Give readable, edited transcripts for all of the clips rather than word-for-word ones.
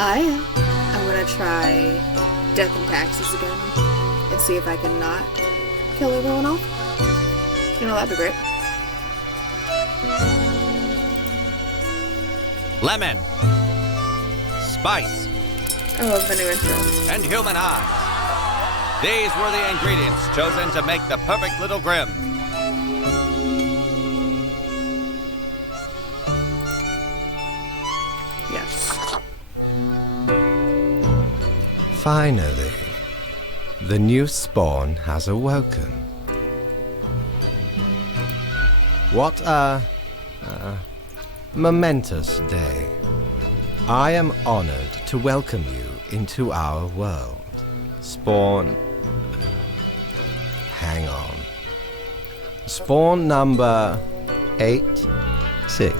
I'm gonna try Death and Taxes again and see if I can not kill everyone off. That'd be great. Lemon. Spice. I love the new intro. And human eyes. These were the ingredients chosen to make the perfect little Grim. Yes. Finally, the new spawn has awoken. What a momentous day. I am honored to welcome you into our world. Spawn... Hang on. Spawn number 86.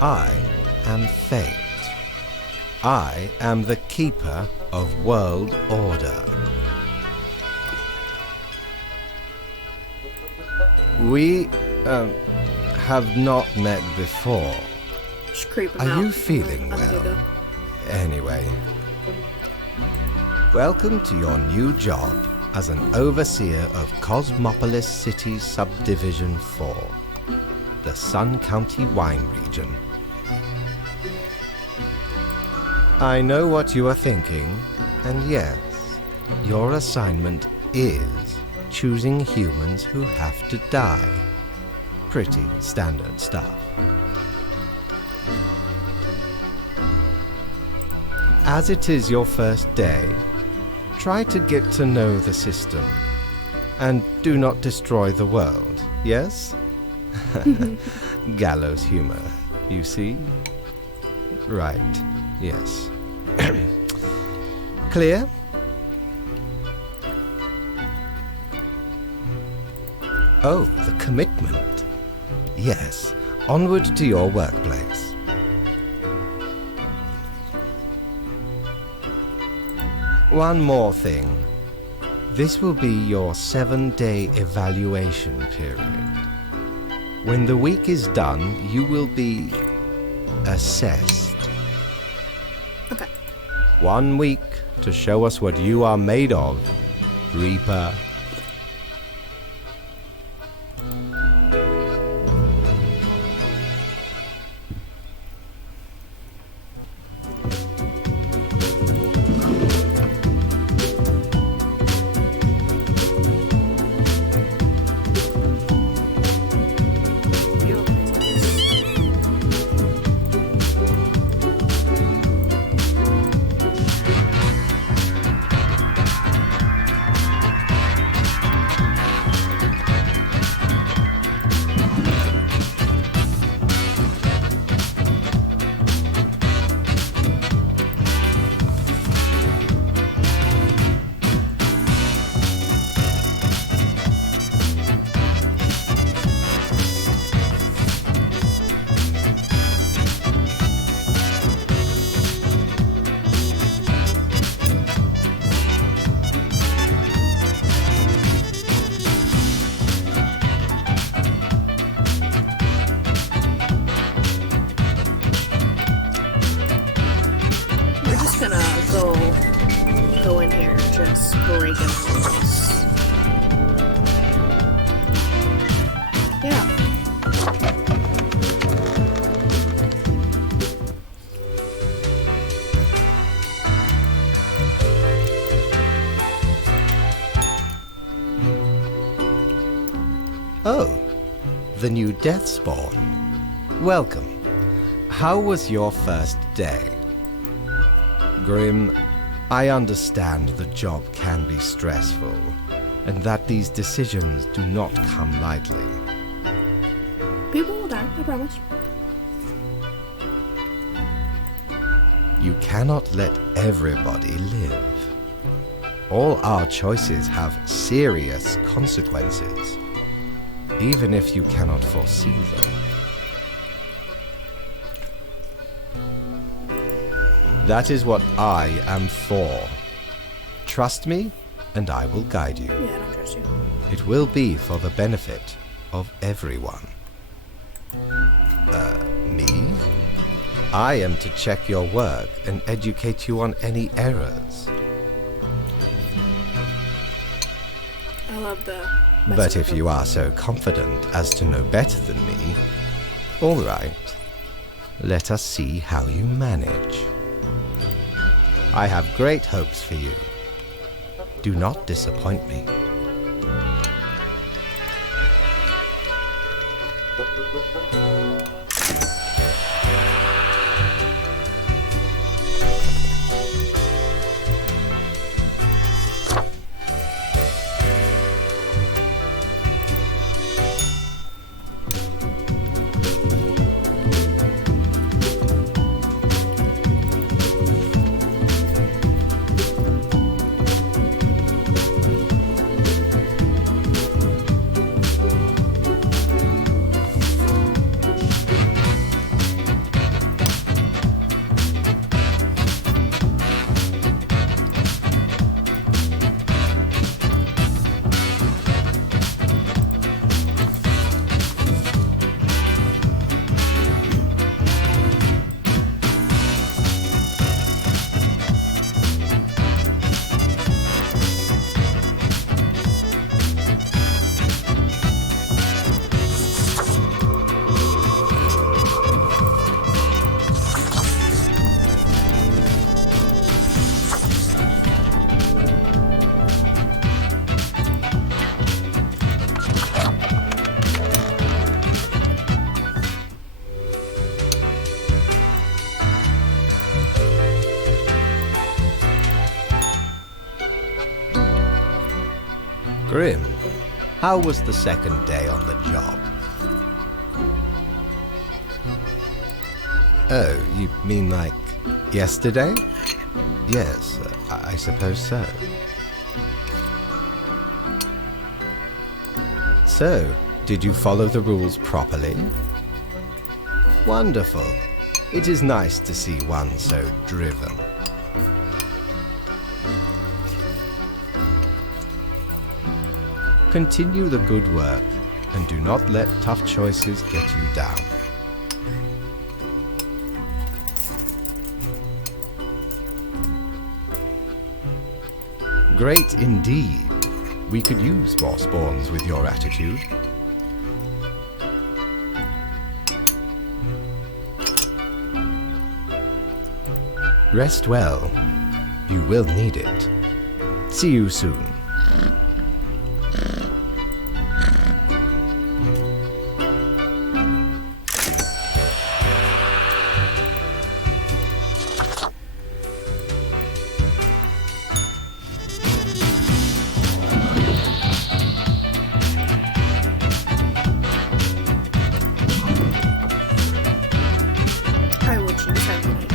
I am Fate. I am the keeper of world order. We, have not met before. Just creep him Are out. you feeling well? Anyway. Welcome to your new job as an overseer of Cosmopolis City Subdivision 4, the Sun County Wine Region. I know what you are thinking, and yes, your assignment is choosing humans who have to die. Pretty standard stuff. As it is your first day, try to get to know the system, and do not destroy the world, yes? Gallows humor, you see? Right, yes. Clear? Oh, the commitment. Yes, onward to your workplace. One more thing. This will be your 7-day evaluation period. When the week is done, you will be assessed. Okay. 1 week to show us what you are made of, Reaper. Go in here and just break it loose. Yeah. Oh, the new death spawn. Welcome. How was your first day? Grim, I understand the job can be stressful, and that these decisions do not come lightly. People will die, I promise. You cannot let everybody live. All our choices have serious consequences, even if you cannot foresee them. That is what I am for. Trust me, and I will guide you. Yeah, I don't trust you. It will be for the benefit of everyone. Me? I am to check your work and educate you on any errors. I love the... But if you are so confident as to know better than me, all right, let us see how you manage. I have great hopes for you. Do not disappoint me. Grim, how was the second day on the job? Oh, you mean like yesterday? Yes, I suppose so. So, did you follow the rules properly? Wonderful. It is nice to see one so driven. Continue the good work, and do not let tough choices get you down. Great indeed. We could use more spawns with your attitude. Rest well. You will need it. See you soon. I will choose heavily.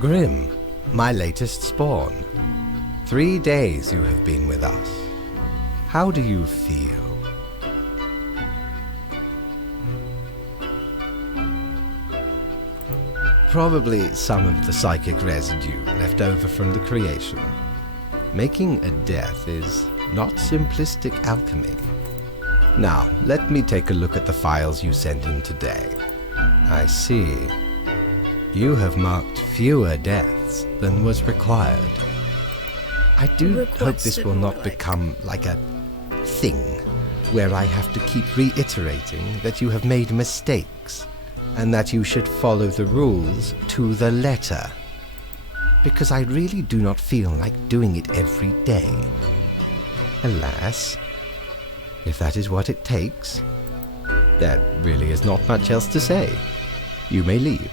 Grim, my latest spawn. 3 days you have been with us. How do you feel? Probably some of the psychic residue left over from the creation. Making a death is not simplistic alchemy. Now, let me take a look at the files you sent in today. I see. You have marked fewer deaths than was required. I do hope this will not become like a thing where I have to keep reiterating that you have made mistakes and that you should follow the rules to the letter. Because I really do not feel like doing it every day. Alas, if that is what it takes, there really is not much else to say. You may leave.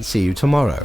See you tomorrow.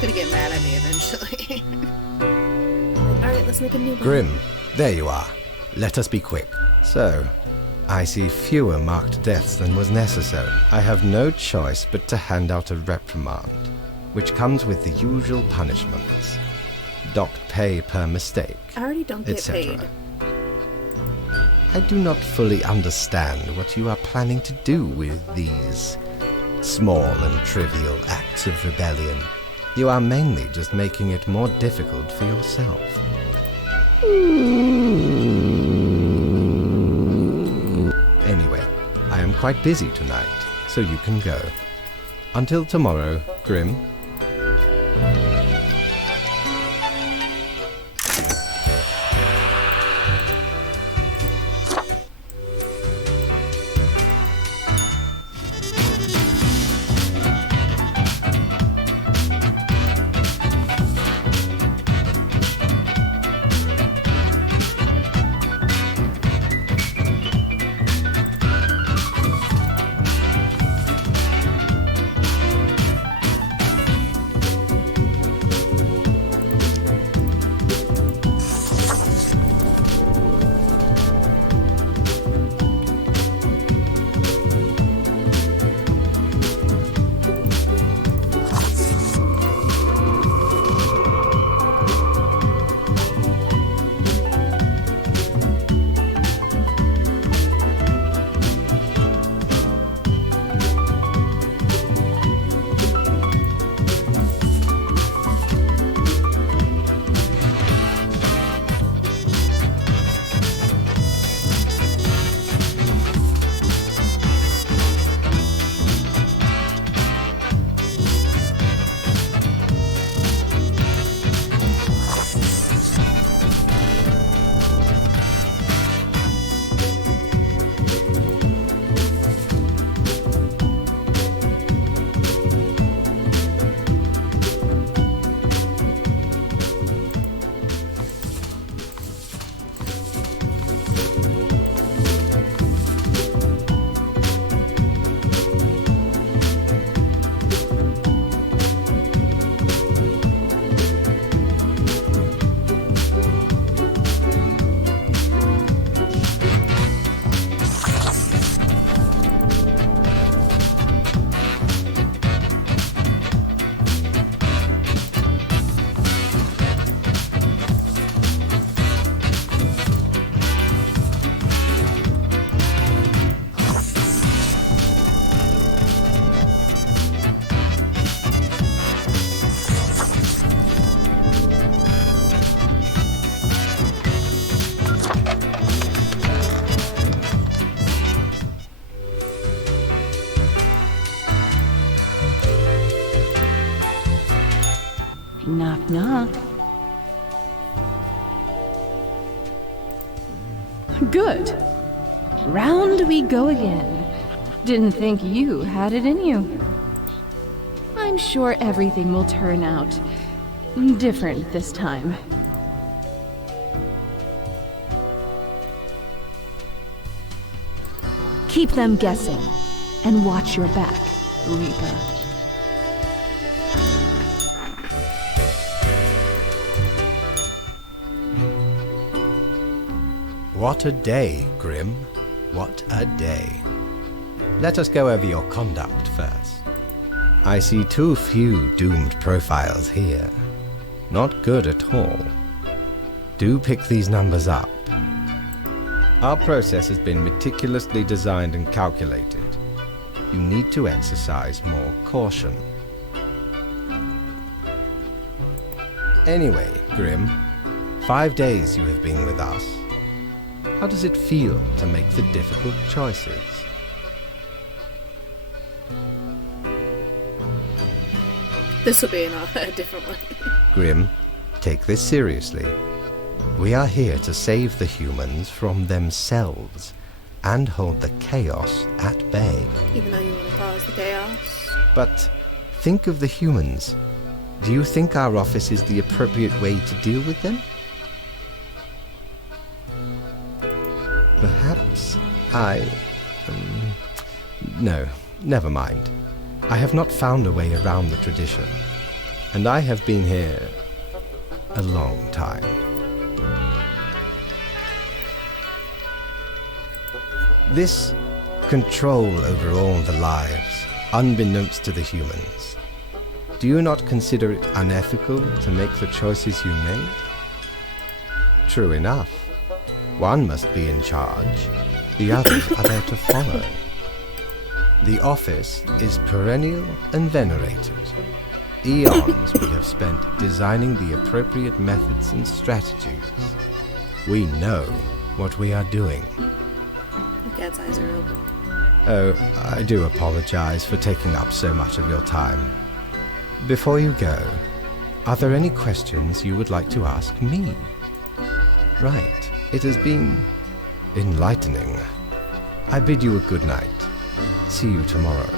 Gonna get mad at me eventually. Alright, let's make a new one. Grim, there you are. Let us be quick. So, I see fewer marked deaths than was necessary. I have no choice but to hand out a reprimand, which comes with the usual punishments. Docked pay per mistake, I already don't get etc. paid. I do not fully understand what you are planning to do with these small and trivial acts of rebellion. You are mainly just making it more difficult for yourself. Anyway, I am quite busy tonight, so you can go. Until tomorrow, Grim. Good. Round we go again. Didn't think you had it in you. I'm sure everything will turn out different this time. Keep them guessing, and watch your back, Reaper. What a day, Grim. What a day. Let us go over your conduct first. I see too few doomed profiles here. Not good at all. Do pick these numbers up. Our process has been meticulously designed and calculated. You need to exercise more caution. Anyway, Grim, 5 days you have been with us. How does it feel to make the difficult choices? This will be a different one. Grim, take this seriously. We are here to save the humans from themselves and hold the chaos at bay. Even though you want to cause the chaos. But think of the humans. Do you think our office is the appropriate way to deal with them? Perhaps no, never mind. I have not found a way around the tradition, and I have been here a long time. This control over all the lives, unbeknownst to the humans, do you not consider it unethical to make the choices you made? True enough. One must be in charge, the others are there to follow. The office is perennial and venerated. Eons we have spent designing the appropriate methods and strategies. We know what we are doing. The cat's eyes are open. Oh, I do apologize for taking up so much of your time. Before you go, are there any questions you would like to ask me? Right. It has been enlightening. I bid you a good night. See you tomorrow.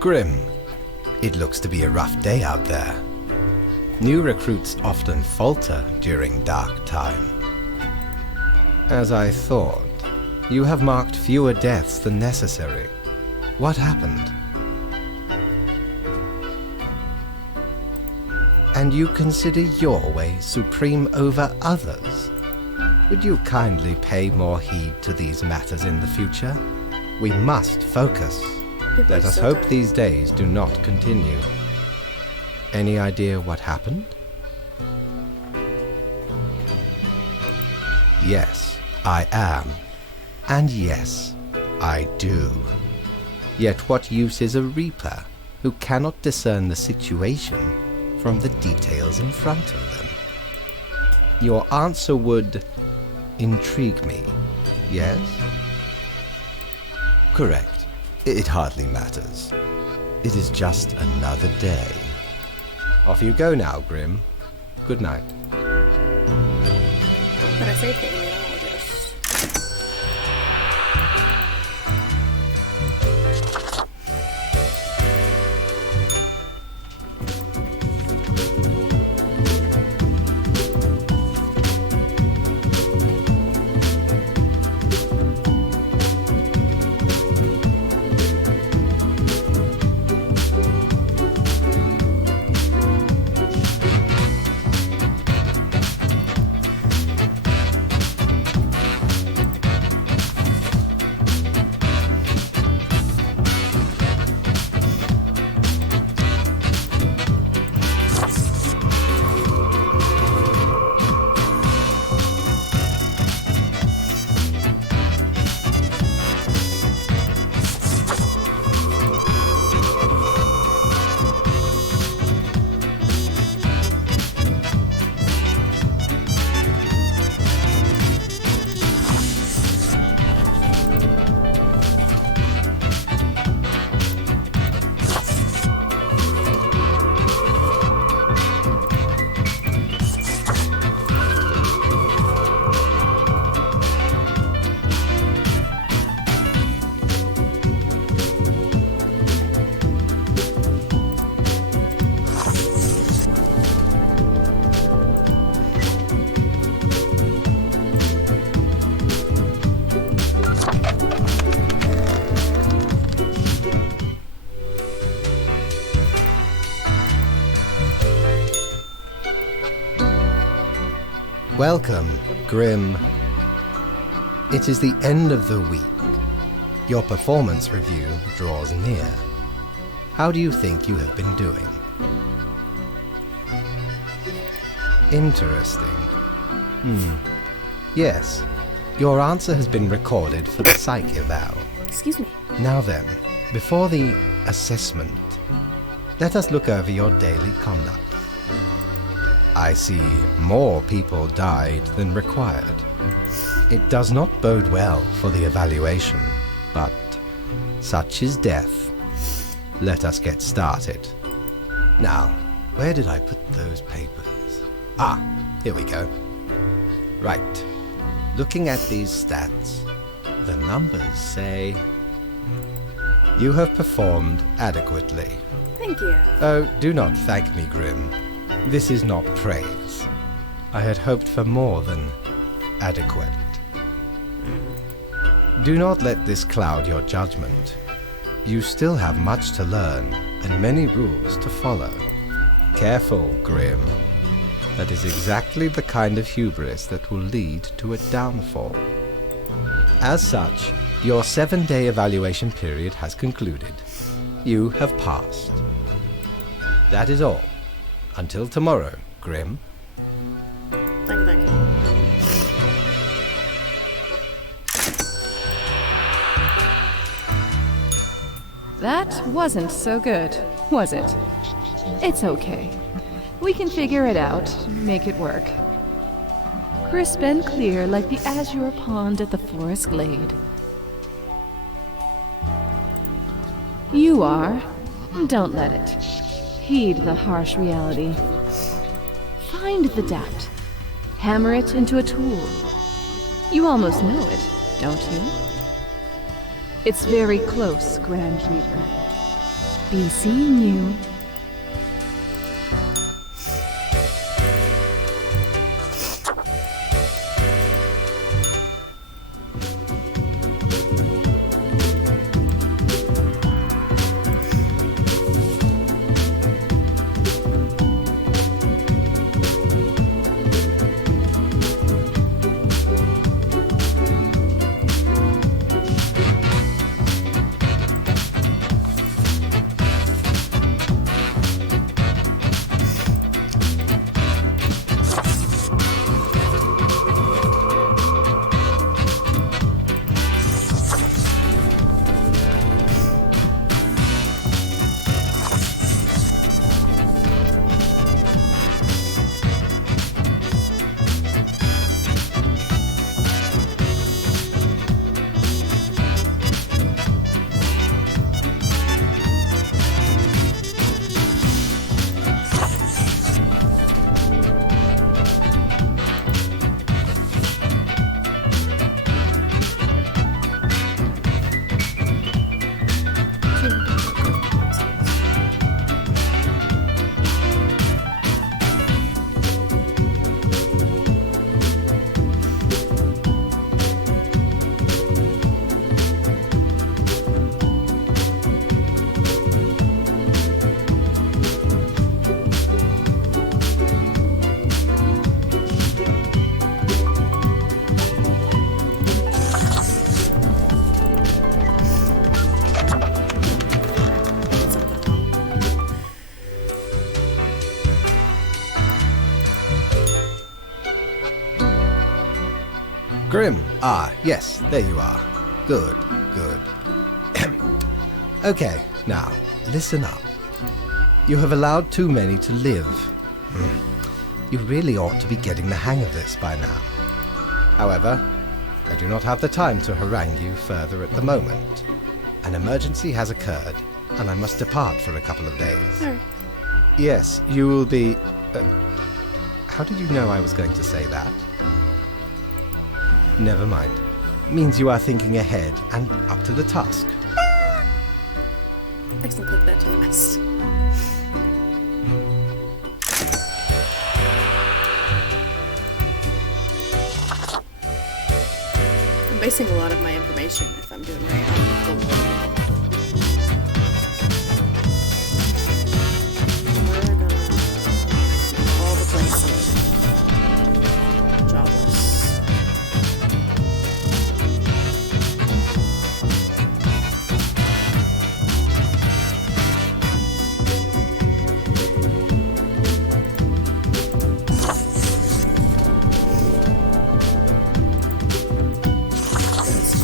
Grim, it looks to be a rough day out there. New recruits often falter during dark time. As I thought, you have marked fewer deaths than necessary. What happened? And you consider your way supreme over others? Would you kindly pay more heed to these matters in the future? We must focus. People Let are us so hope tired. these days do not continue. Any idea what happened? Yes, I am. And yes, I do. Yet what use is a Reaper who cannot discern the situation from the details in front of them? Your answer would intrigue me, yes? Correct. It hardly matters. It is just another day. Off you go now, Grim. Good night. Para ser tecnológicos. Welcome, Grim. It is the end of the week. Your performance review draws near. How do you think you have been doing? Interesting. Yes, your answer has been recorded for the psych eval. Excuse me. Now then, before the assessment, let us look over your daily conduct. I see more people died than required. It does not bode well for the evaluation, but such is death. Let us get started. Now, where did I put those papers? Ah, here we go. Right. Looking at these stats, the numbers say you have performed adequately. Thank you. Oh, do not thank me, Grim. This is not praise. I had hoped for more than adequate. Do not let this cloud your judgment. You still have much to learn and many rules to follow. Careful, Grim. That is exactly the kind of hubris that will lead to a downfall. As such, your 7-day evaluation period has concluded. You have passed. That is all. Until tomorrow, Grim. Thank you. That wasn't so good, was it? It's okay. We can figure it out, make it work. Crisp and clear like the azure pond at the forest glade. You are. Don't let it. Heed the harsh reality. Find the doubt. Hammer it into a tool. You almost know it, don't you? It's very close, Grand Reaper. Be seeing you. Grim. Ah, yes, there you are. Good, good. Okay, now, listen up. You have allowed too many to live. You really ought to be getting the hang of this by now. However, I do not have the time to harangue you further at the moment. An emergency has occurred, and I must depart for a couple of days. Sure. Yes, you will be... how did you know I was going to say that? Never mind. Means you are thinking ahead and up to the task. Excellent, click that too fast. I'm basing a lot of my information, if I'm doing right, on Google. We're gonna see all the places. Jobless.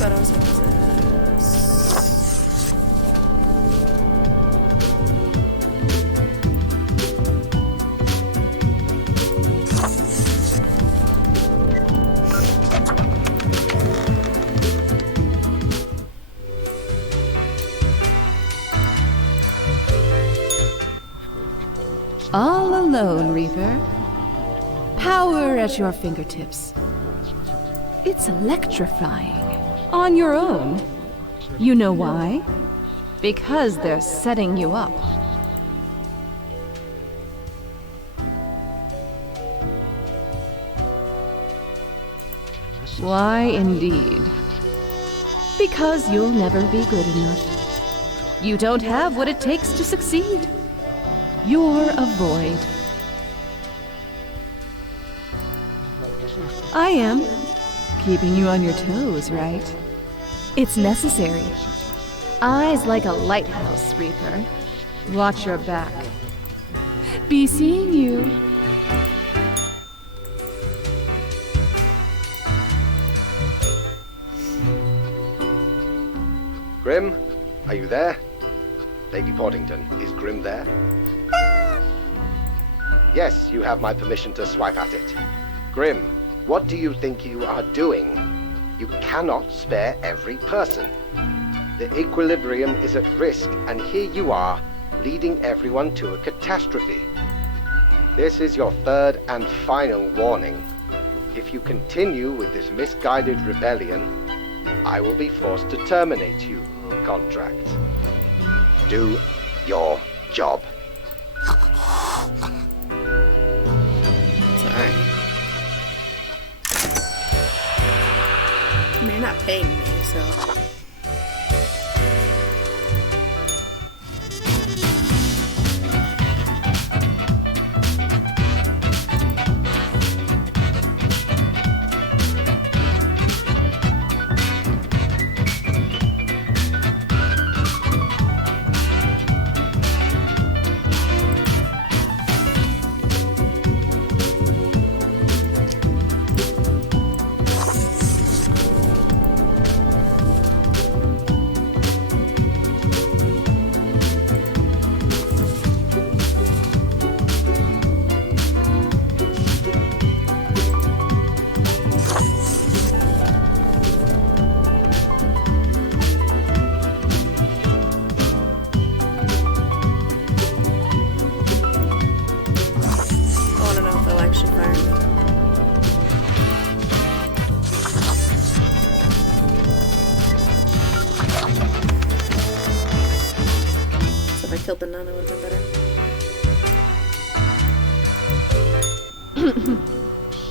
Photos of this. All alone, Reaper. Power at your fingertips. It's electrifying. On your own. You know why? Because they're setting you up. Why, indeed. Because you'll never be good enough. You don't have what it takes to succeed. You're a void. I am. Keeping you on your toes, right? It's necessary. Eyes like a lighthouse, Reaper. Watch your back. Be seeing you. Grim, are you there? Lady Portington, is Grim there? Yes, you have my permission to swipe at it. Grim, what do you think you are doing? You cannot spare every person. The equilibrium is at risk, and here you are, leading everyone to a catastrophe. This is your third and final warning. If you continue with this misguided rebellion, I will be forced to terminate you, contract. Do your job. Sorry. I mean, you're not paying me, so. Killed the nun, it would have been better.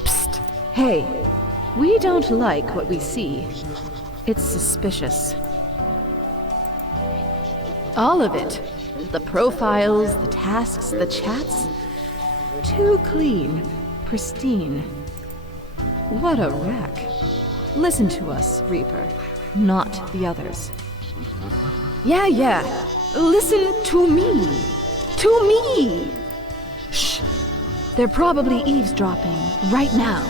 Psst. Hey, we don't like what we see. It's suspicious. All of it. The profiles, the tasks, the chats. Too clean, pristine. What a wreck. Listen to us, Reaper, not the others. Yeah. Listen to me. To me! Shh. They're probably eavesdropping right now.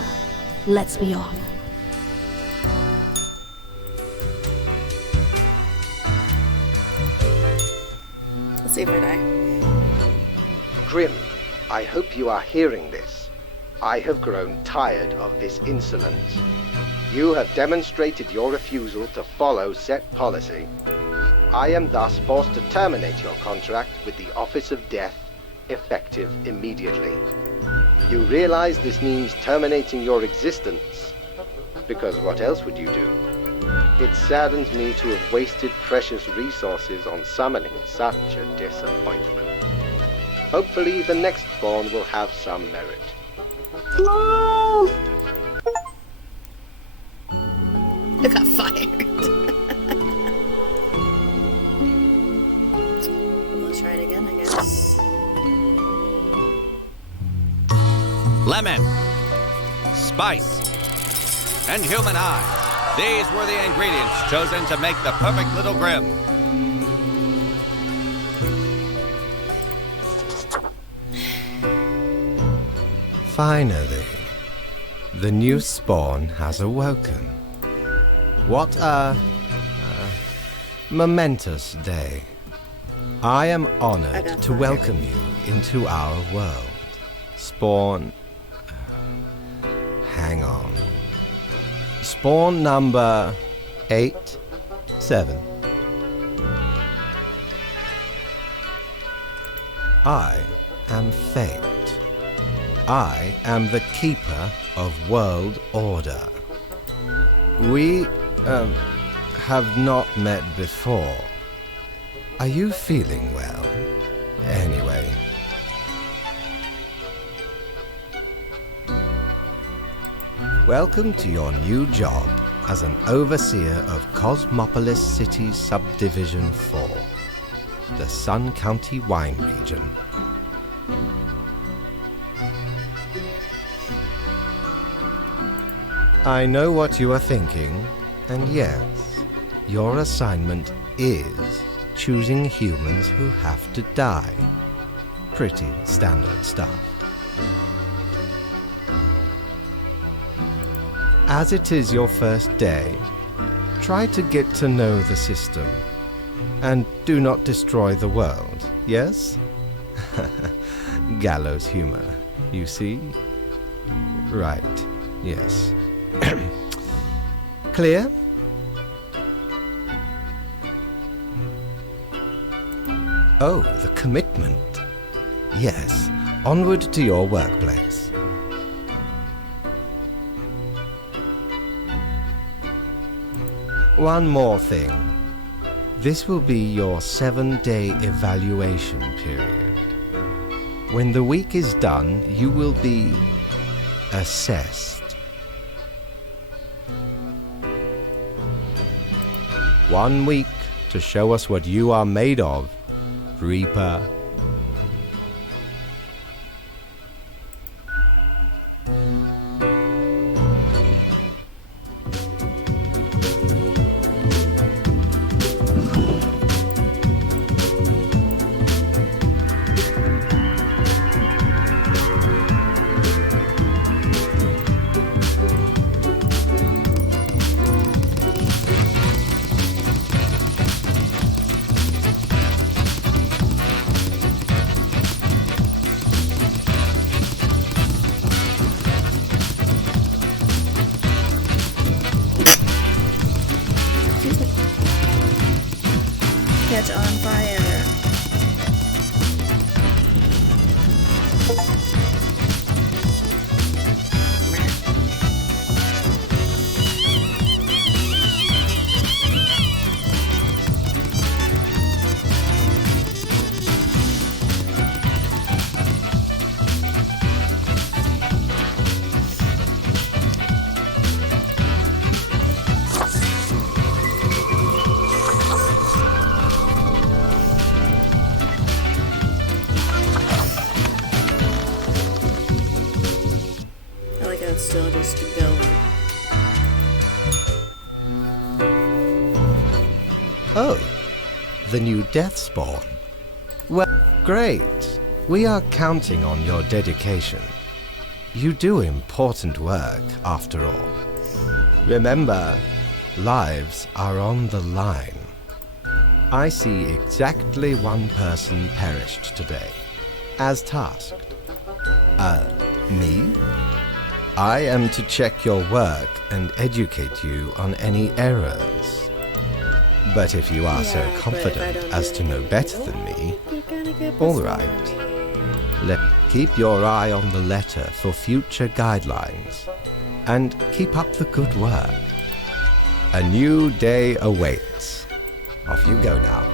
Let's be off. Let's see if I die. Grim, I hope you are hearing this. I have grown tired of this insolence. You have demonstrated your refusal to follow set policy. I am thus forced to terminate your contract with the Office of Death, effective immediately. You realize this means terminating your existence, because what else would you do? It saddens me to have wasted precious resources on summoning such a disappointment. Hopefully the next spawn will have some merit. I got fired. Let's try it again, I guess. Lemon, spice, and human eye. These were the ingredients chosen to make the perfect little Grim. Finally, the new spawn has awoken. What a momentous day. I am honored to welcome you into our world. Spawn... hang on. Spawn number 8-7. I am Fate. I am the keeper of world order. We, have not met before. Are you feeling well? Anyway. Welcome to your new job as an overseer of Cosmopolis City Subdivision 4, the Sun County Wine Region. I know what you are thinking, and yes, your assignment is choosing humans who have to die. Pretty standard stuff. As it is your first day, try to get to know the system, and do not destroy the world, yes? Gallows humor, you see? Right, yes. Clear? Oh, the commitment. Yes, onward to your workplace. One more thing. This will be your 7-day evaluation period. When the week is done, you will be assessed. 1 week to show us what you are made of, Reaper. Catch on fire. It's still just going. Oh, the new Death Spawn. Well, great. We are counting on your dedication. You do important work, after all. Remember, lives are on the line. I see exactly 1 person perished today, as tasked. Me? I am to check your work and educate you on any errors. But if you are so confident as to know better than me, all right. Keep your eye on the letter for future guidelines, and keep up the good work. A new day awaits. Off you go now.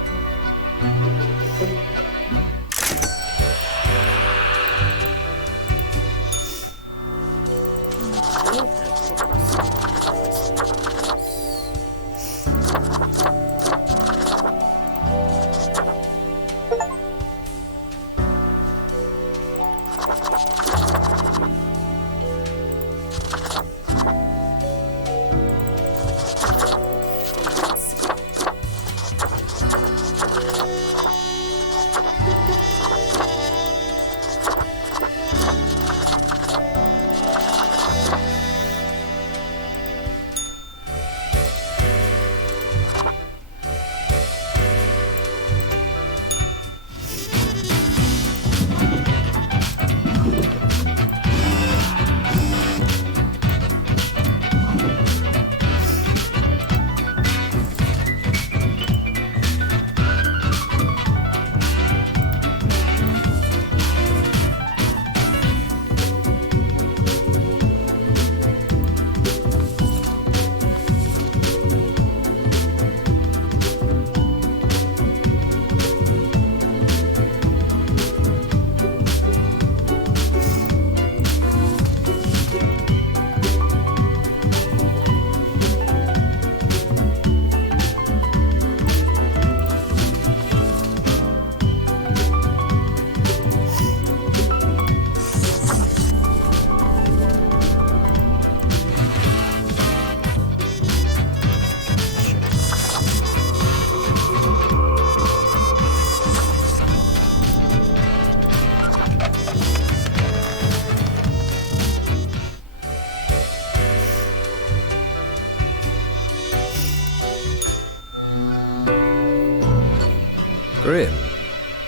Grim,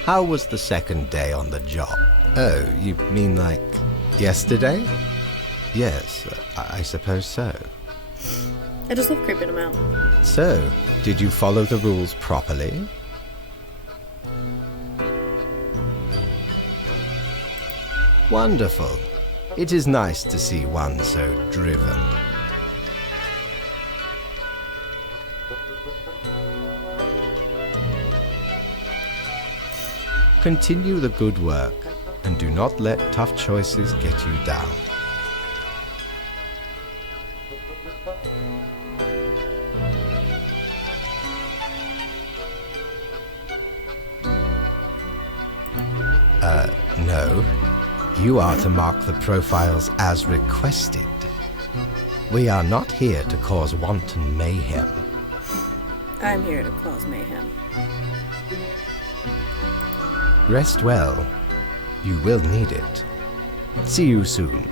how was the second day on the job? Oh, you mean like yesterday? Yes, I suppose so. I just love creeping him out. So, did you follow the rules properly? Wonderful. It is nice to see one so driven. Continue the good work, and do not let tough choices get you down. No. You are to mark the profiles as requested. We are not here to cause wanton mayhem. I'm here to cause mayhem. Rest well. You will need it. See you soon.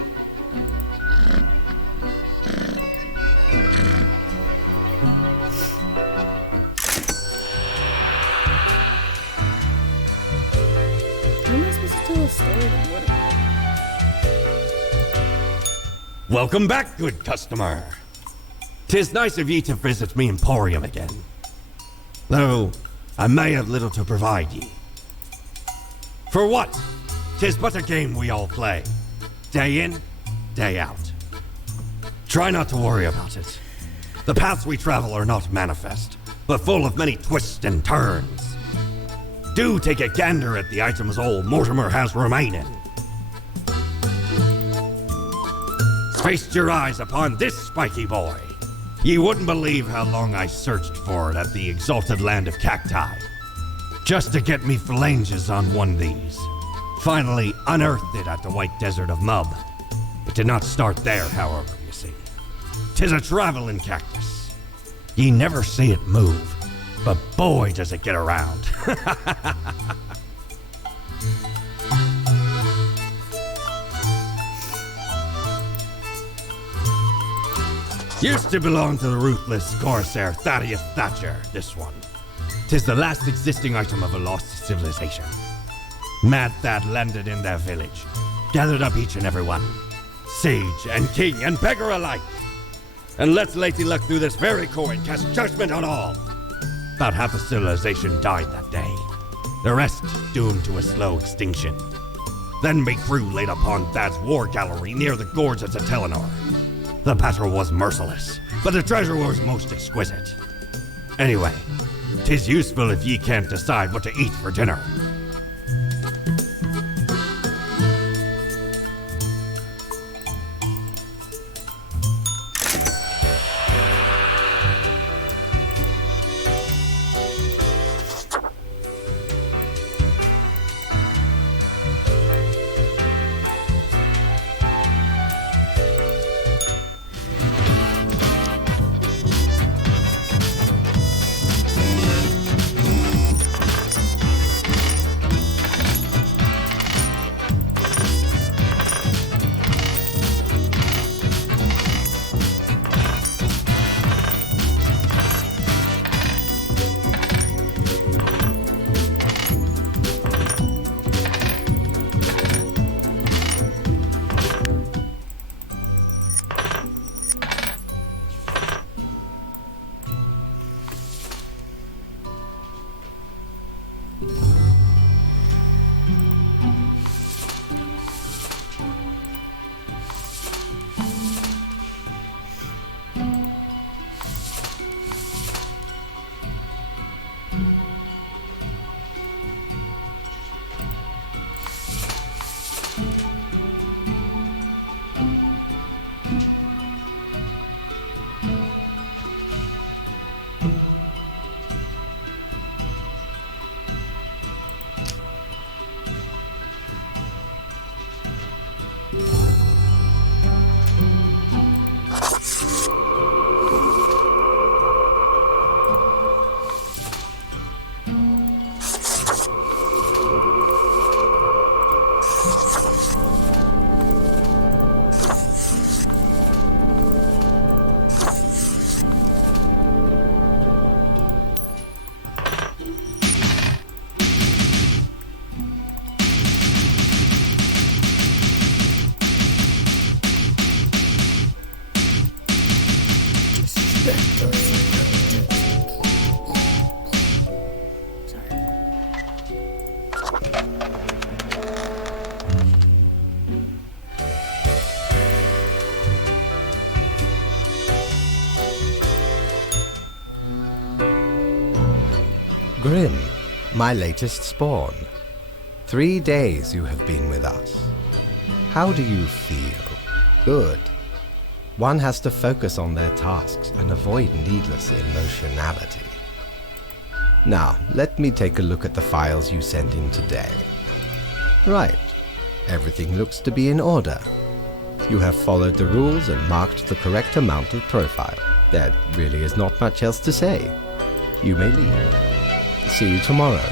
How am I supposed to tell a story to Mortimer? Welcome back, good customer. 'Tis nice of ye to visit me emporium again. Though I may have little to provide ye. For what? 'Tis but a game we all play. Day in, day out. Try not to worry about it. The paths we travel are not manifest, but full of many twists and turns. Do take a gander at the items old Mortimer has remaining. Feast your eyes upon this spiky boy. Ye wouldn't believe how long I searched for it at the exalted land of cacti, just to get me phalanges on one of these. Finally unearthed it at the white desert of Mub. It did not start there, however, you see. 'Tis a traveling cactus. Ye never see it move, but boy does it get around. Used to belong to the ruthless Corsair Thaddeus Thatcher, this one. 'Tis the last existing item of a lost civilization. Mad Thad landed in their village, gathered up each and every one, sage and king and beggar alike, and let Lady Luck through this very coin cast judgment on all. About half the civilization died that day, the rest doomed to a slow extinction. Then my crew laid upon Thad's war gallery near the gorge of Telenor. The battle was merciless, but the treasure was most exquisite. Anyway, 'tis useful if ye can't decide what to eat for dinner. Grim, my latest spawn. 3 days you have been with us. How do you feel? Good. One has to focus on their tasks and avoid needless emotionality. Now, let me take a look at the files you sent in today. Right. Everything looks to be in order. You have followed the rules and marked the correct amount of profile. There really is not much else to say. You may leave. See you tomorrow.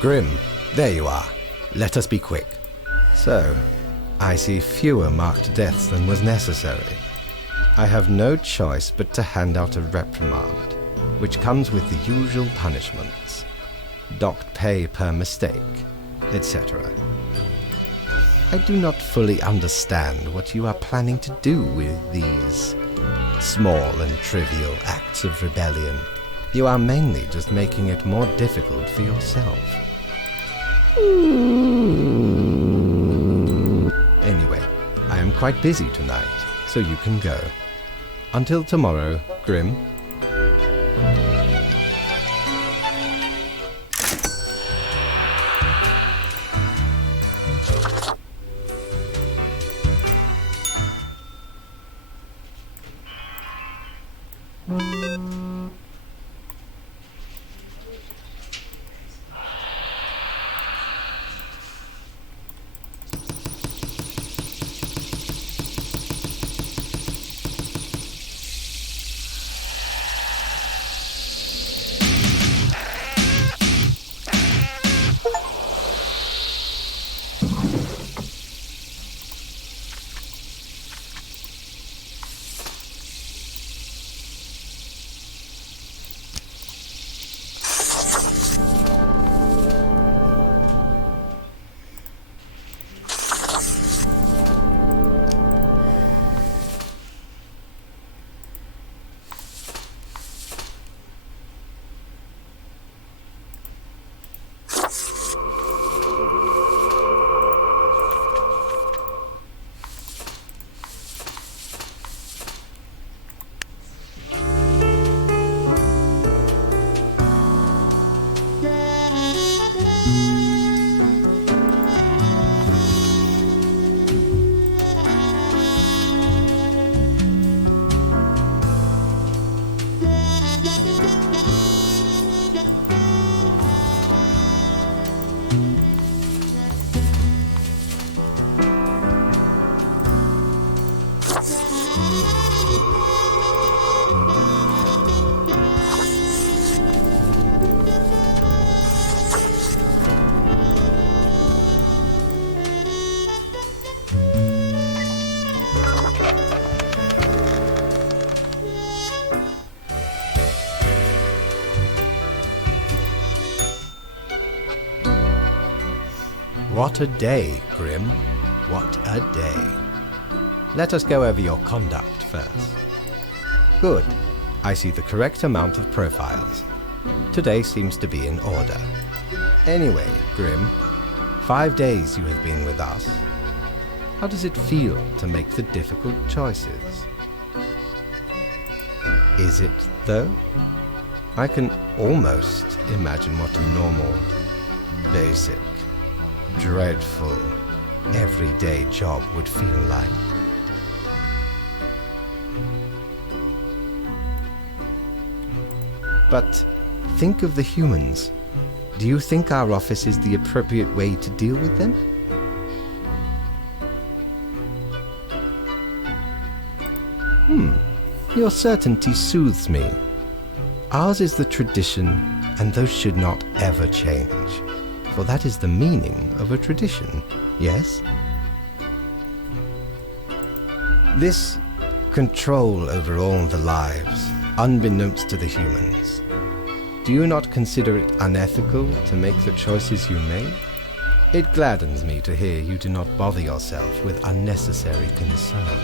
Grim, there you are. Let us be quick. So, I see fewer marked deaths than was necessary. I have no choice but to hand out a reprimand, which comes with the usual punishments. Docked pay per mistake, etc. I do not fully understand what you are planning to do with these small and trivial acts of rebellion. You are mainly just making it more difficult for yourself. Anyway, I am quite busy tonight, so you can go. Until tomorrow, Grim. What a day, Grim. What a day. Let us go over your conduct first. Good. I see the correct amount of profiles. Today seems to be in order. Anyway, Grim, 5 days you have been with us. How does it feel to make the difficult choices? Is it, though? I can almost imagine what a normal, basic, dreadful, everyday job would feel like. But think of the humans. Do you think our office is the appropriate way to deal with them? Your certainty soothes me. Ours is the tradition, and those should not ever change. For that is the meaning of a tradition, yes? This control over all the lives, unbeknownst to the humans. Do you not consider it unethical to make the choices you make? It gladdens me to hear you do not bother yourself with unnecessary concerns.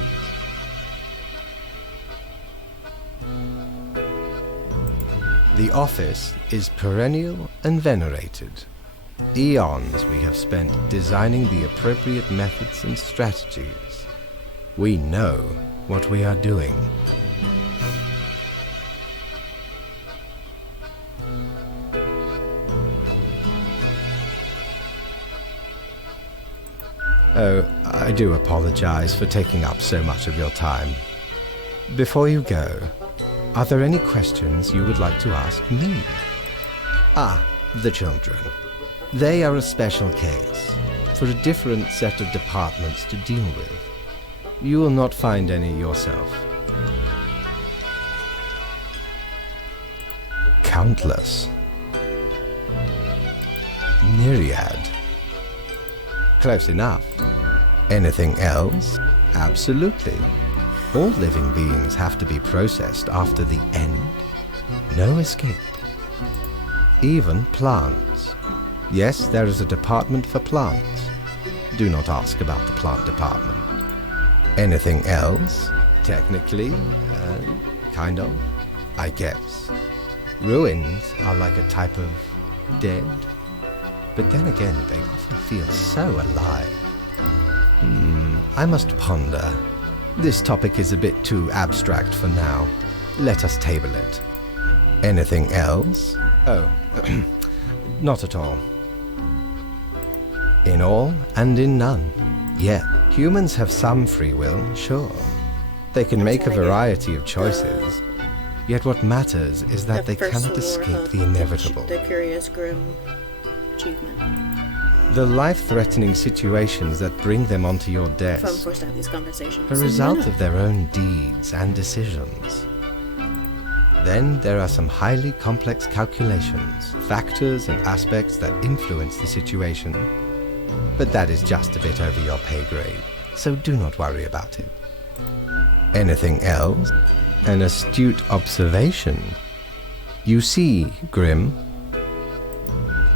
The office is perennial and venerated. Eons we have spent designing the appropriate methods and strategies. We know what we are doing. Oh, I do apologize for taking up so much of your time. Before you go, are there any questions you would like to ask me? Ah, the children. They are a special case, for a different set of departments to deal with. You will not find any yourself. Countless. Myriad. Close enough. Anything else? Absolutely. All living beings have to be processed after the end. No escape. Even plants. Yes, there is a department for plants. Do not ask about the plant department. Anything else? Technically, kind of, I guess. Ruins are like a type of dead. But then again, they often feel so alive. I must ponder. This topic is a bit too abstract for now. Let us table it. Anything else? Oh, not at all. In all and in none. Yeah, humans have some free will, sure. They can make a variety of choices. Yet what matters is that they cannot escape the inevitable. The Curious Grim achievement. The life-threatening situations that bring them onto your If I'm desk forced to have these conversations. are a result of their own deeds and decisions. Then there are some highly complex calculations, factors and aspects that influence the situation. But that is just a bit over your pay grade, so do not worry about it. Anything else? An astute observation. You see, Grim,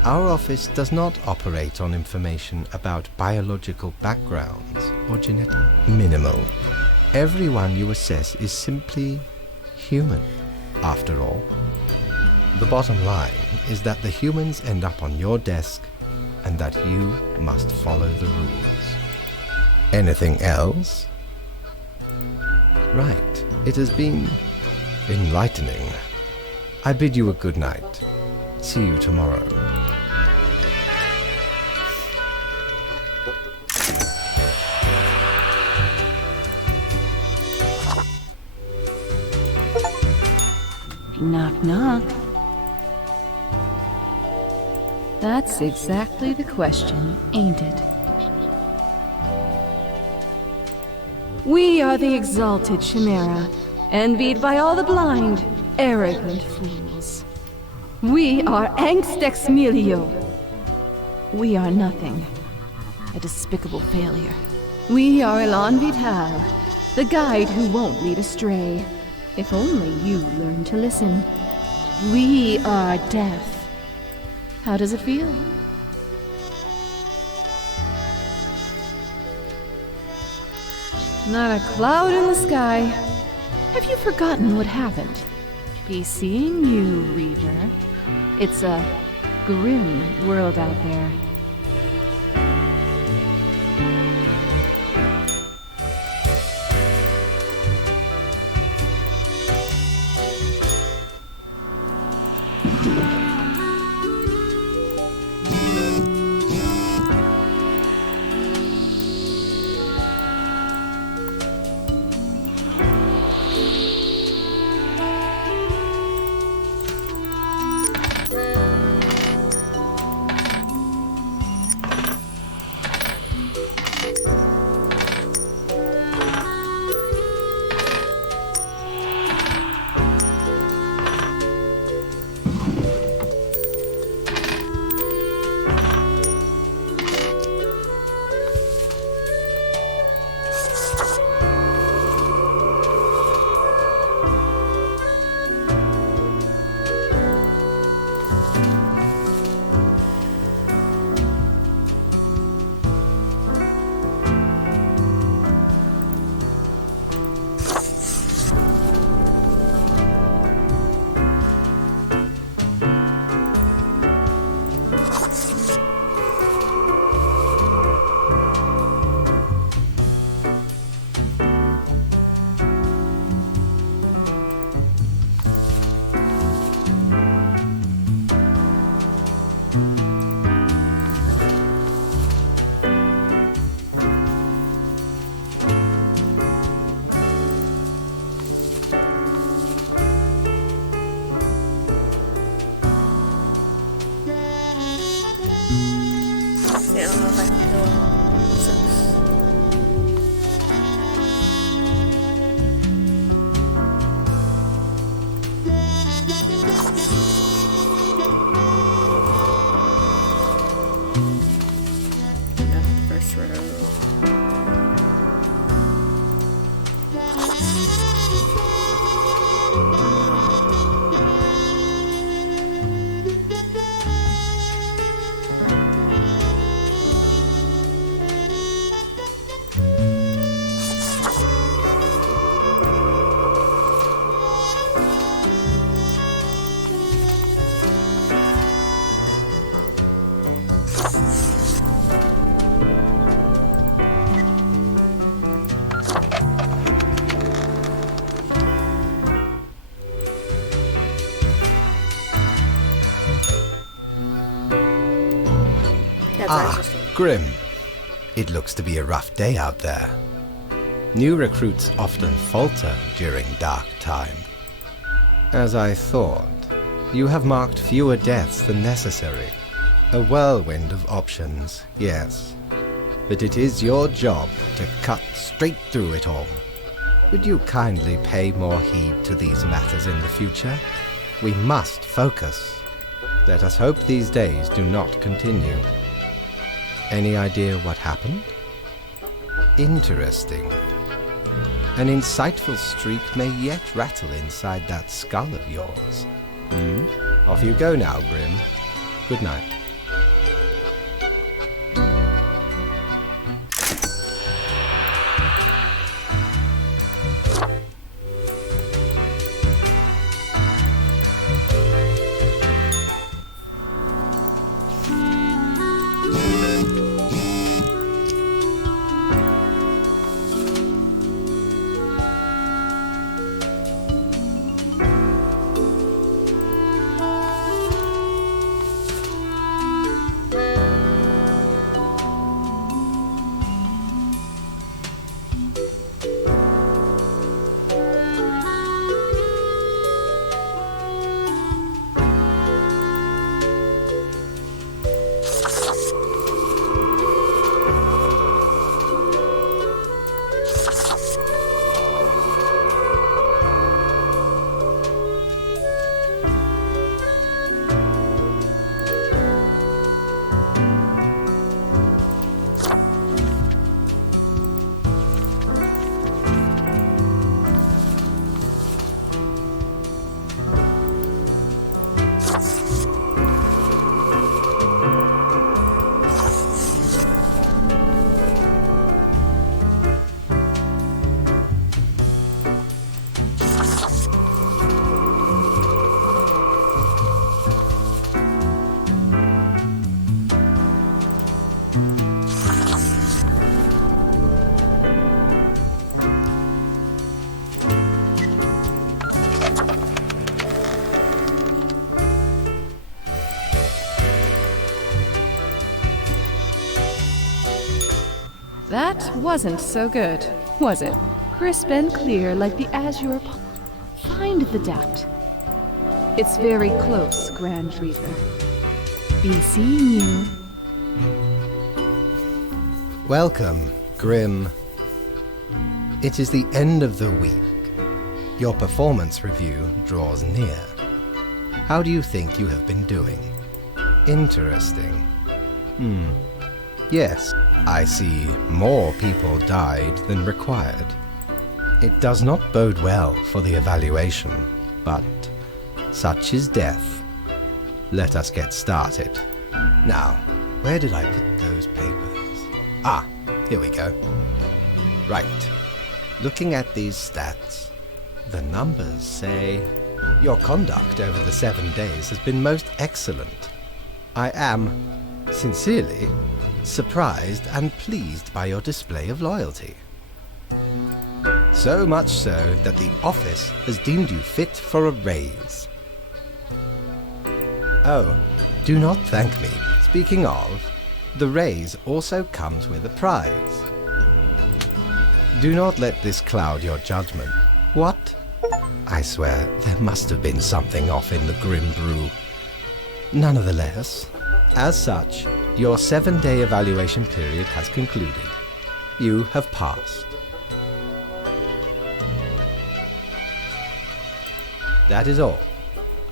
our office does not operate on information about biological backgrounds or genetic. Minimal. Everyone you assess is simply human, after all. The bottom line is that the humans end up on your desk and that you must follow the rules. Anything else? Right. It has been enlightening. I bid you a good night. See you tomorrow. Knock, knock. That's exactly the question, ain't it? We are the exalted Chimera, envied by all the blind, arrogant fools. We are Angst Ex Nihilo. We are nothing. A despicable failure. We are Elan Vital, the guide who won't lead astray. If only you learn to listen. We are death. How does it feel? Not a cloud in the sky. Have you forgotten what happened? Be seeing you, Reaver. It's a grim world out there. I don't know if I can kill him. Sucks. Got the first row. Grim. It looks to be a rough day out there. New recruits often falter during dark time. As I thought, you have marked fewer deaths than necessary. A whirlwind of options, yes. But it is your job to cut straight through it all. Would you kindly pay more heed to these matters in the future? We must focus. Let us hope these days do not continue. Any idea what happened? Interesting. An insightful streak may yet rattle inside that skull of yours. Off you go now, Grim. Good night. That wasn't so good, was it? Crisp and clear like the azure. Find the doubt. It's very close, Grand Reaper. Be seeing you. Welcome, Grim. It is the end of the week. Your performance review draws near. How do you think you have been doing? Interesting. Yes, I see more people died than required. It does not bode well for the evaluation, but such is death. Let us get started. Now, where did I put those papers? Ah, here we go. Right. Looking at these stats, the numbers say your conduct over the 7 days has been most excellent. I am, sincerely, surprised and pleased by your display of loyalty. So much so that the office has deemed you fit for a raise. Oh, do not thank me. Speaking of, the raise also comes with a prize. Do not let this cloud your judgment. What? I swear, there must have been something off in the Grim Brew. Nonetheless, as such, your 7-day evaluation period has concluded. You have passed. That is all.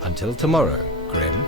Until tomorrow, Grim.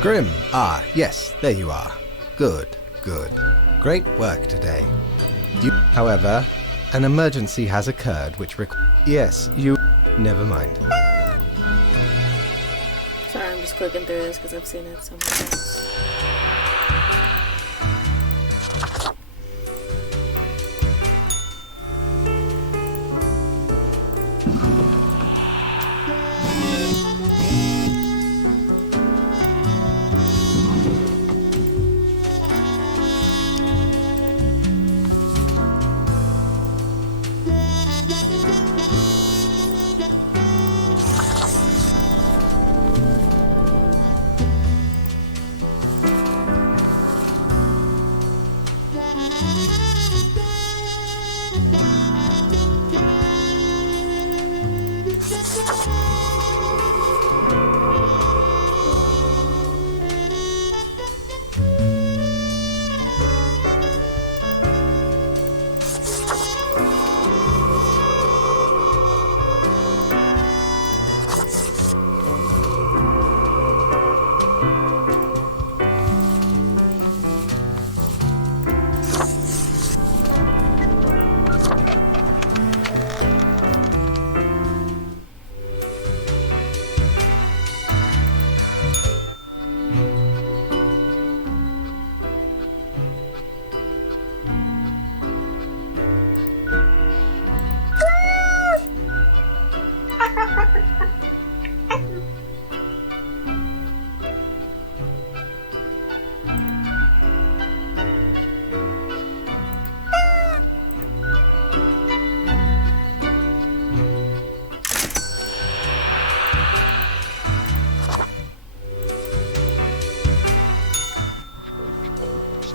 Grim. Ah, yes, there you are. Good, good. Great work today. However, an emergency has occurred which Yes, you... Never mind. Sorry, I'm just clicking through this because I've seen it somewhere else.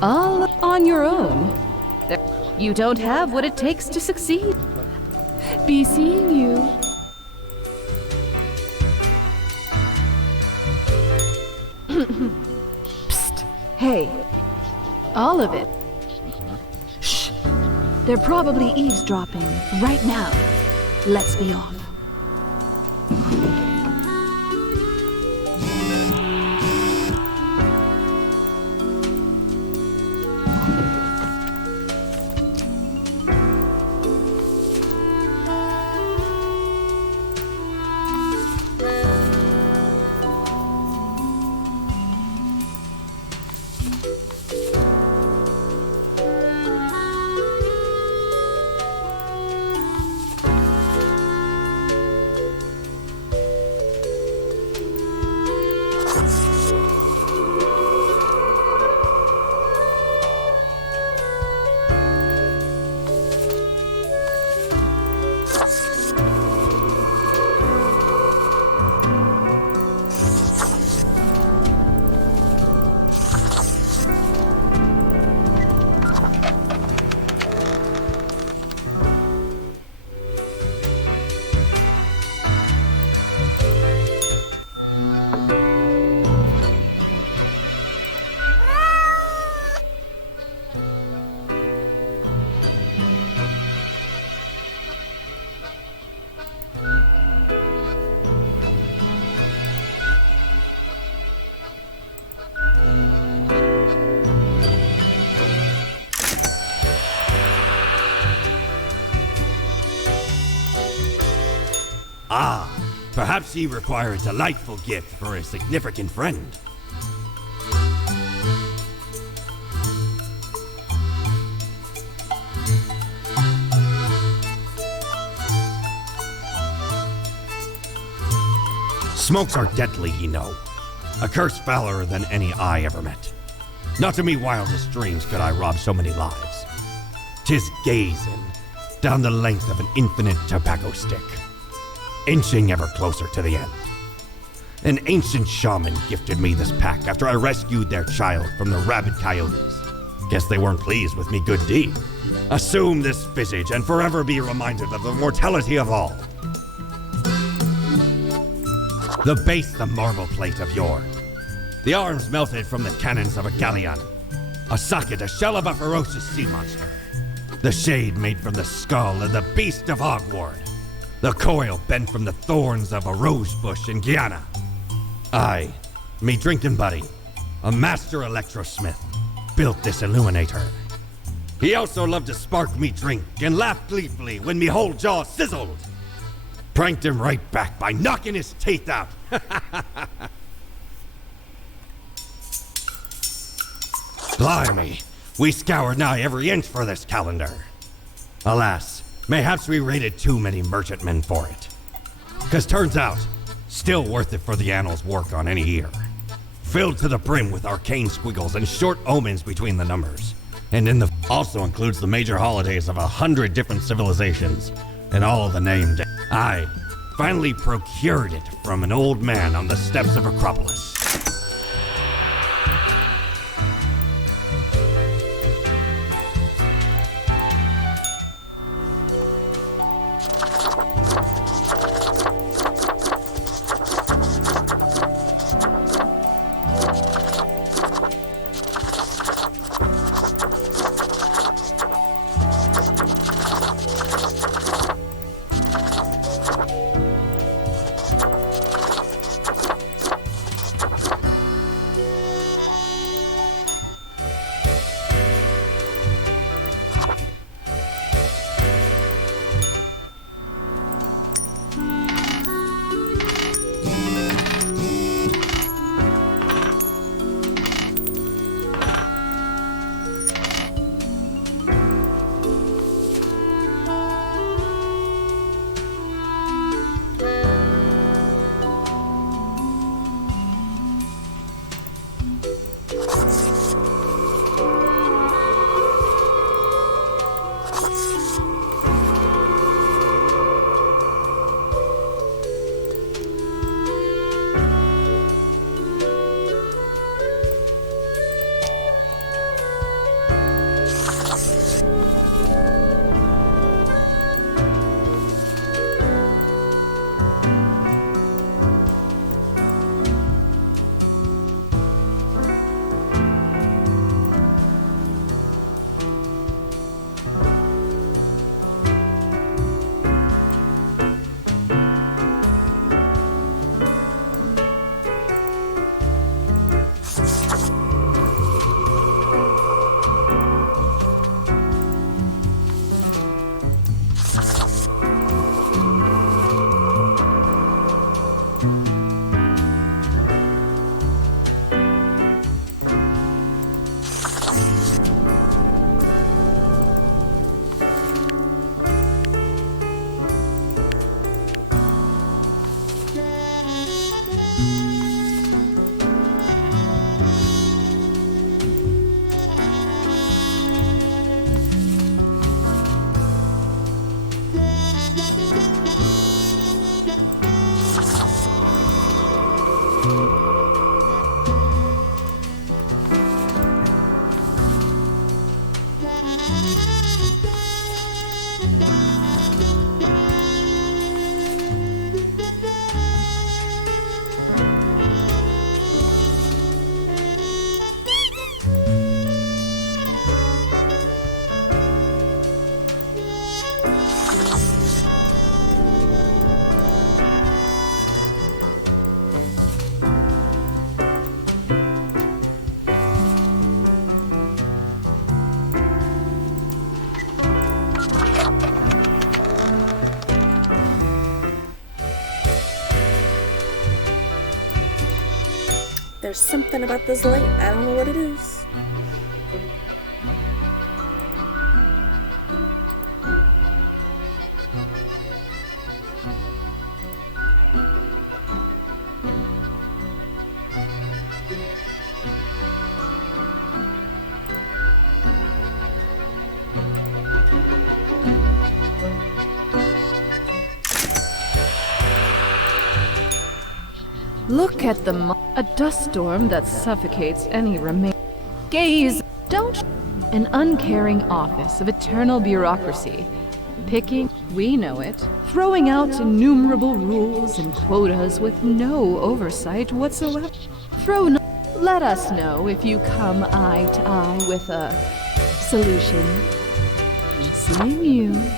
All on your own. You don't have what it takes to succeed. Be seeing you. Psst. Hey. All of it. Shh. They're probably eavesdropping right now. Let's be off. Ah, perhaps ye require a delightful gift for a significant friend. Smokes are deadly, ye know. A curse fouler than any eye ever met. Not in me wildest dreams could I rob so many lives. 'Tis gazing down the length of an infinite tobacco stick, inching ever closer to the end. An ancient shaman gifted me this pack after I rescued their child from the rabid coyotes. Guess they weren't pleased with me good deed. Assume this visage and forever be reminded of the mortality of all. The base, the marble plate of yore. The arms melted from the cannons of a galleon. A socket, a shell of a ferocious sea monster. The shade made from the skull of the beast of Hogward. The coil bent from the thorns of a rose bush in Guyana. I, me drinking buddy, a master electrosmith, built this illuminator. He also loved to spark me drink and laugh gleefully when me whole jaw sizzled. Pranked him right back by knocking his teeth out. Blimey, we scoured nigh every inch for this calendar. Alas, mayhaps we raided too many merchantmen for it. 'Cause turns out, still worth it for the annals' work on any year. Filled to the brim with arcane squiggles and short omens between the numbers. And in the also includes the major holidays of 100 different civilizations, and all of the named. I finally procured it from an old man on the steps of Acropolis. There's something about this light. I don't know what it is. Look at a dust storm that suffocates any remain. Gaze, don't. An uncaring office of eternal bureaucracy. Picking, we know it. Throwing out innumerable rules and quotas with no oversight whatsoever. Let us know if you come eye to eye with a solution. Listening you.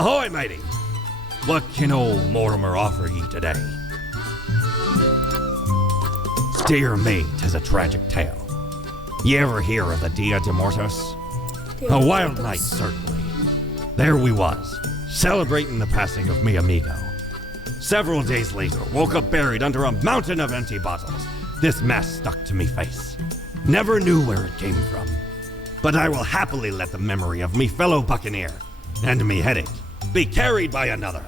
Ahoy, matey! What can old Mortimer offer ye today? Dear me, 'tis a tragic tale. Ye ever hear of the Dia de Mortos? A wild night, certainly. There we was, celebrating the passing of mi amigo. Several days later, woke up buried under a mountain of empty bottles. This mess stuck to me face. Never knew where it came from. But I will happily let the memory of me fellow buccaneer and me headache be carried by another.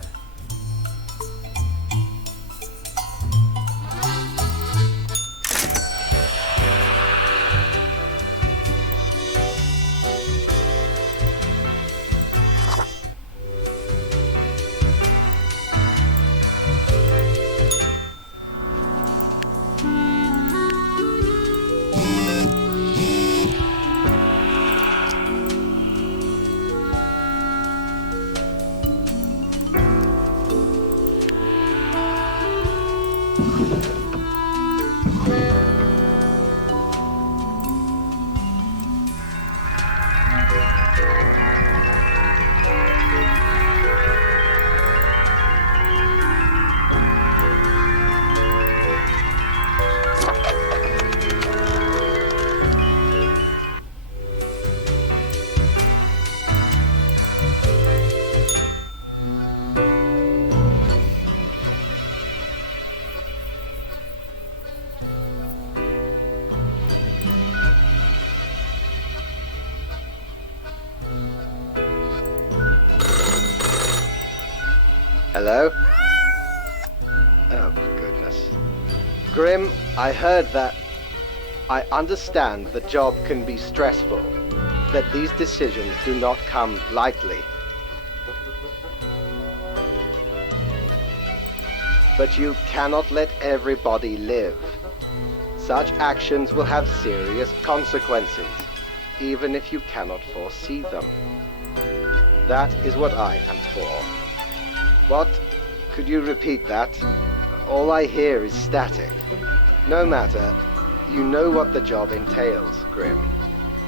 Hello? Oh, goodness. Grim, I heard that. I understand the job can be stressful, that these decisions do not come lightly. But you cannot let everybody live. Such actions will have serious consequences, even if you cannot foresee them. That is what I am for. What? Could you repeat that? All I hear is static. No matter. You know what the job entails, Grim.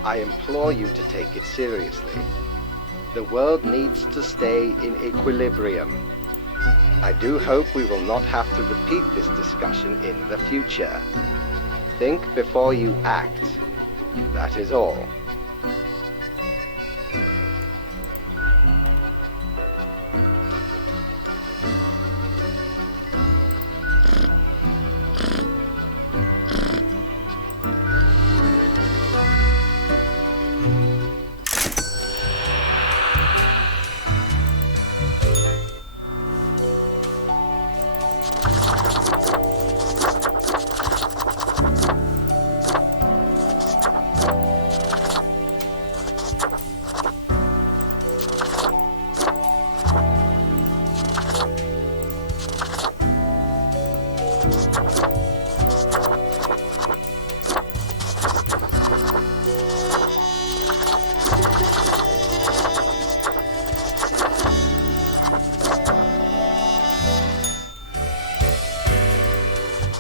I implore you to take it seriously. The world needs to stay in equilibrium. I do hope we will not have to repeat this discussion in the future. Think before you act. That is all.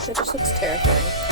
That just looks terrifying.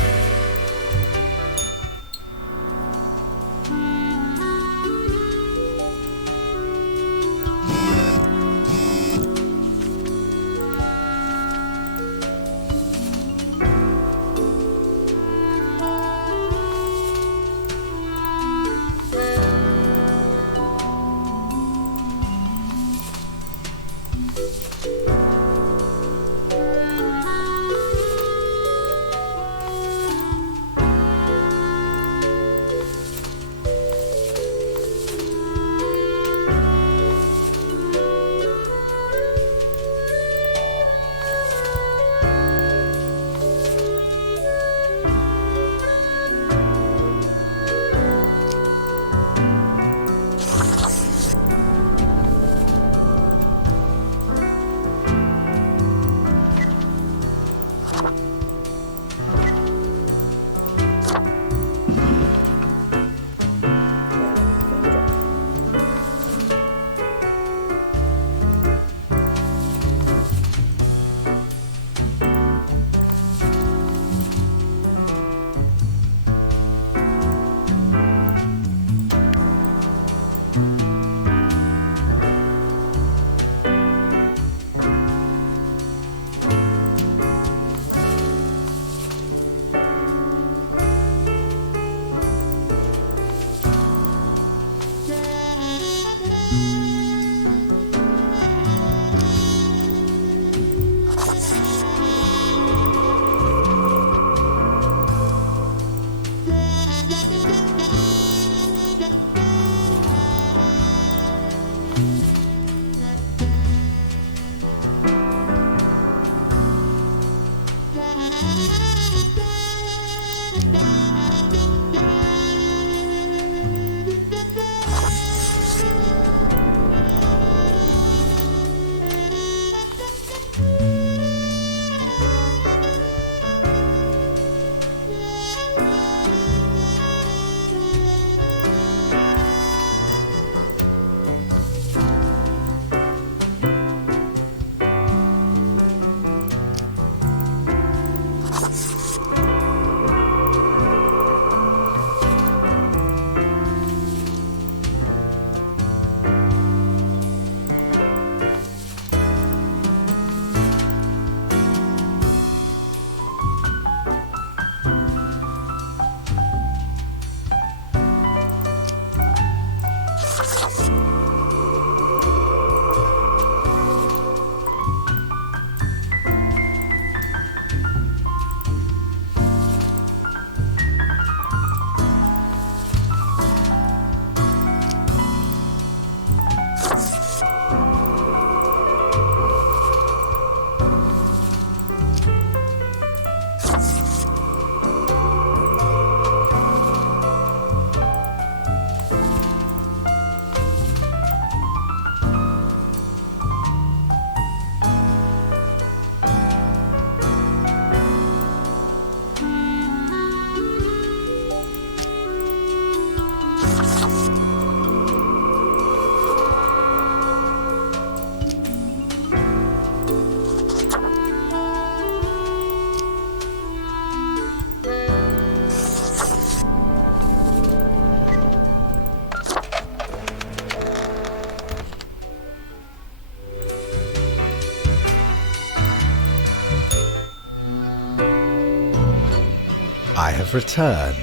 I have returned.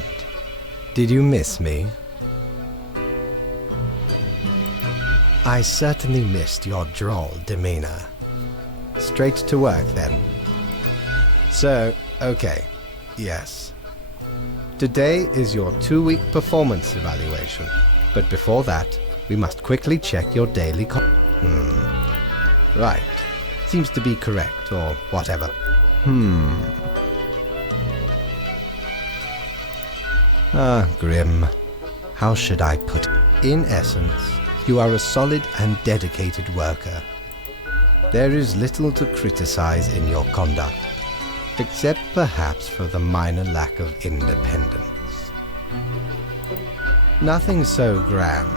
Did you miss me? I certainly missed your droll demeanor. Straight to work, then. So, okay, yes. Today is your 2-week performance evaluation, but before that, we must quickly check your daily Right. Seems to be correct, or whatever. Grim. How should I put it? In essence, you are a solid and dedicated worker. There is little to criticize in your conduct, except perhaps for the minor lack of independence. Nothing so grand,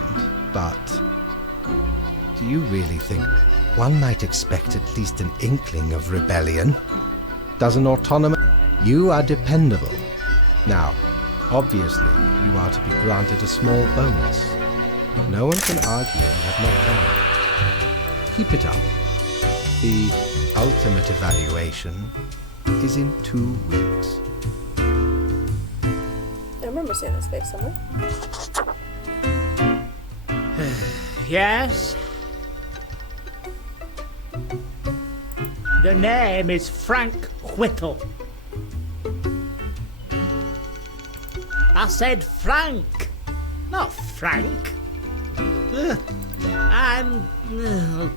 but do you really think one might expect at least an inkling of rebellion? Does an autonomous... You are dependable. Now, obviously, you are to be granted a small bonus. No one can argue you have not done it. Keep it up. The ultimate evaluation is in 2 weeks. I remember seeing his face somewhere. Yes? The name is Frank Whittle. I said Frank, not Frank. Ugh. I'm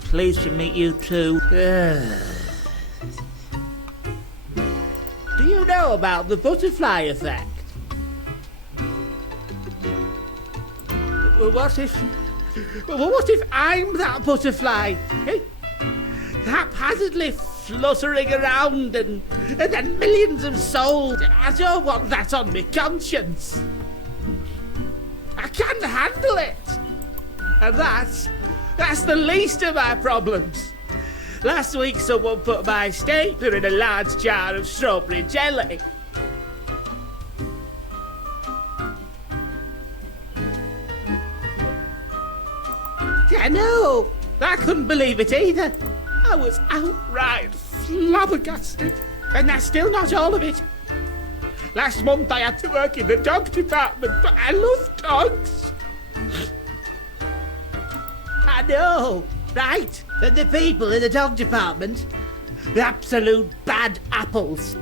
pleased to meet you too. Do you know about the butterfly effect? What if I'm that butterfly? Eh? Haphazardly fluttering around and then millions of souls. I don't want that on my conscience. I can't handle it. And that's the least of my problems. Last week someone put my stapler in a large jar of strawberry jelly. Yeah, no, I couldn't believe it either. I was outright flabbergasted. And that's still not all of it. Last month I had to work in the dog department, but I love dogs. I know, right? And the people in the dog department, the absolute bad apples.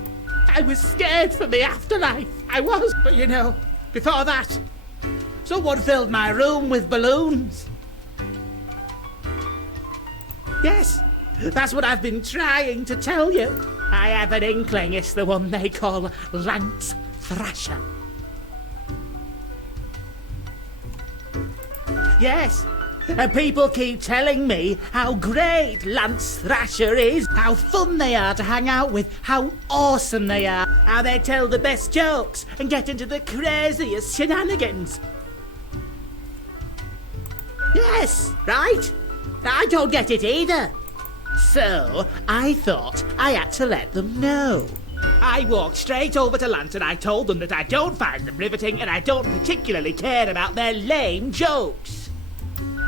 I was scared for the afterlife. I was, but you know, before that, someone filled my room with balloons. Yes, that's what I've been trying to tell you. I have an inkling it's the one they call Lance Thrasher. Yes, and people keep telling me how great Lance Thrasher is, how fun they are to hang out with, how awesome they are, how they tell the best jokes and get into the craziest shenanigans. Yes, right? I don't get it either. So, I thought I had to let them know. I walked straight over to Lance and I told them that I don't find them riveting and I don't particularly care about their lame jokes.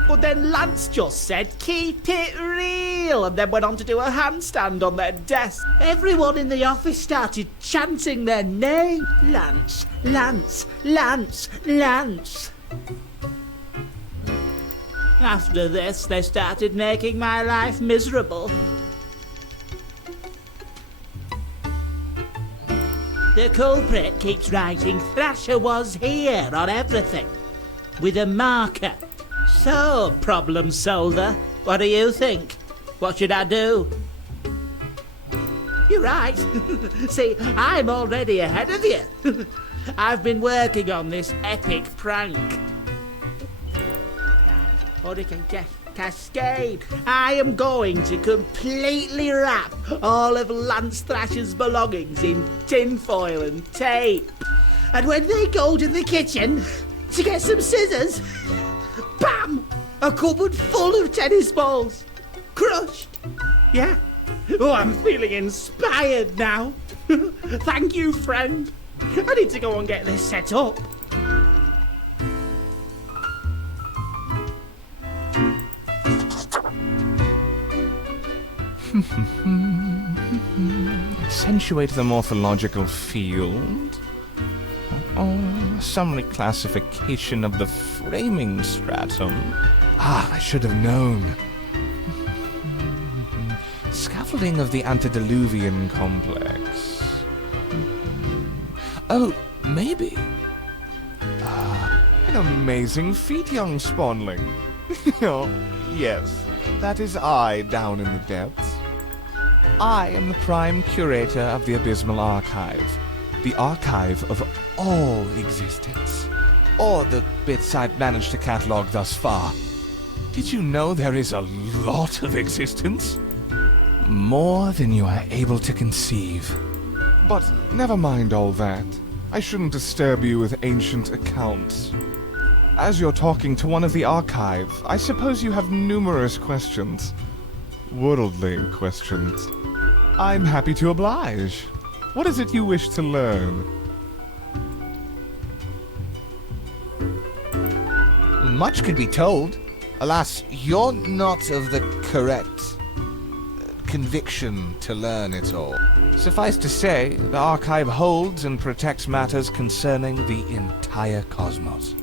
But then Lance just said, keep it real, and then went on to do a handstand on their desk. Everyone in the office started chanting their name. Lance, Lance, Lance, Lance. After this, they started making my life miserable. The culprit keeps writing Thrasher was here on everything, with a marker. So, problem solver, what do you think? What should I do? You're right. See, I'm already ahead of you. I've been working on this epic prank. Hurricane Cascade. I am going to completely wrap all of Lance Thrasher's belongings in tinfoil and tape. And when they go to the kitchen to get some scissors, bam! A cupboard full of tennis balls. Crushed. Yeah. Oh, I'm feeling inspired now. Thank you, friend. I need to go and get this set up. Accentuate the morphological field. Some reclassification of the framing stratum. I should have known. Scaffolding of the antediluvian complex. Oh, maybe. An amazing feat, young spawnling. Oh, yes, that is I down in the depths. I am the prime curator of the Abysmal Archive. The archive of all existence. Or the bits I've managed to catalog thus far. Did you know there is a lot of existence? More than you are able to conceive. But never mind all that. I shouldn't disturb you with ancient accounts. As you're talking to one of the archive, I suppose you have numerous questions. Worldly questions. I'm happy to oblige. What is it you wish to learn? Much could be told. Alas, you're not of the correct conviction to learn it all. Suffice to say, the archive holds and protects matters concerning the entire cosmos.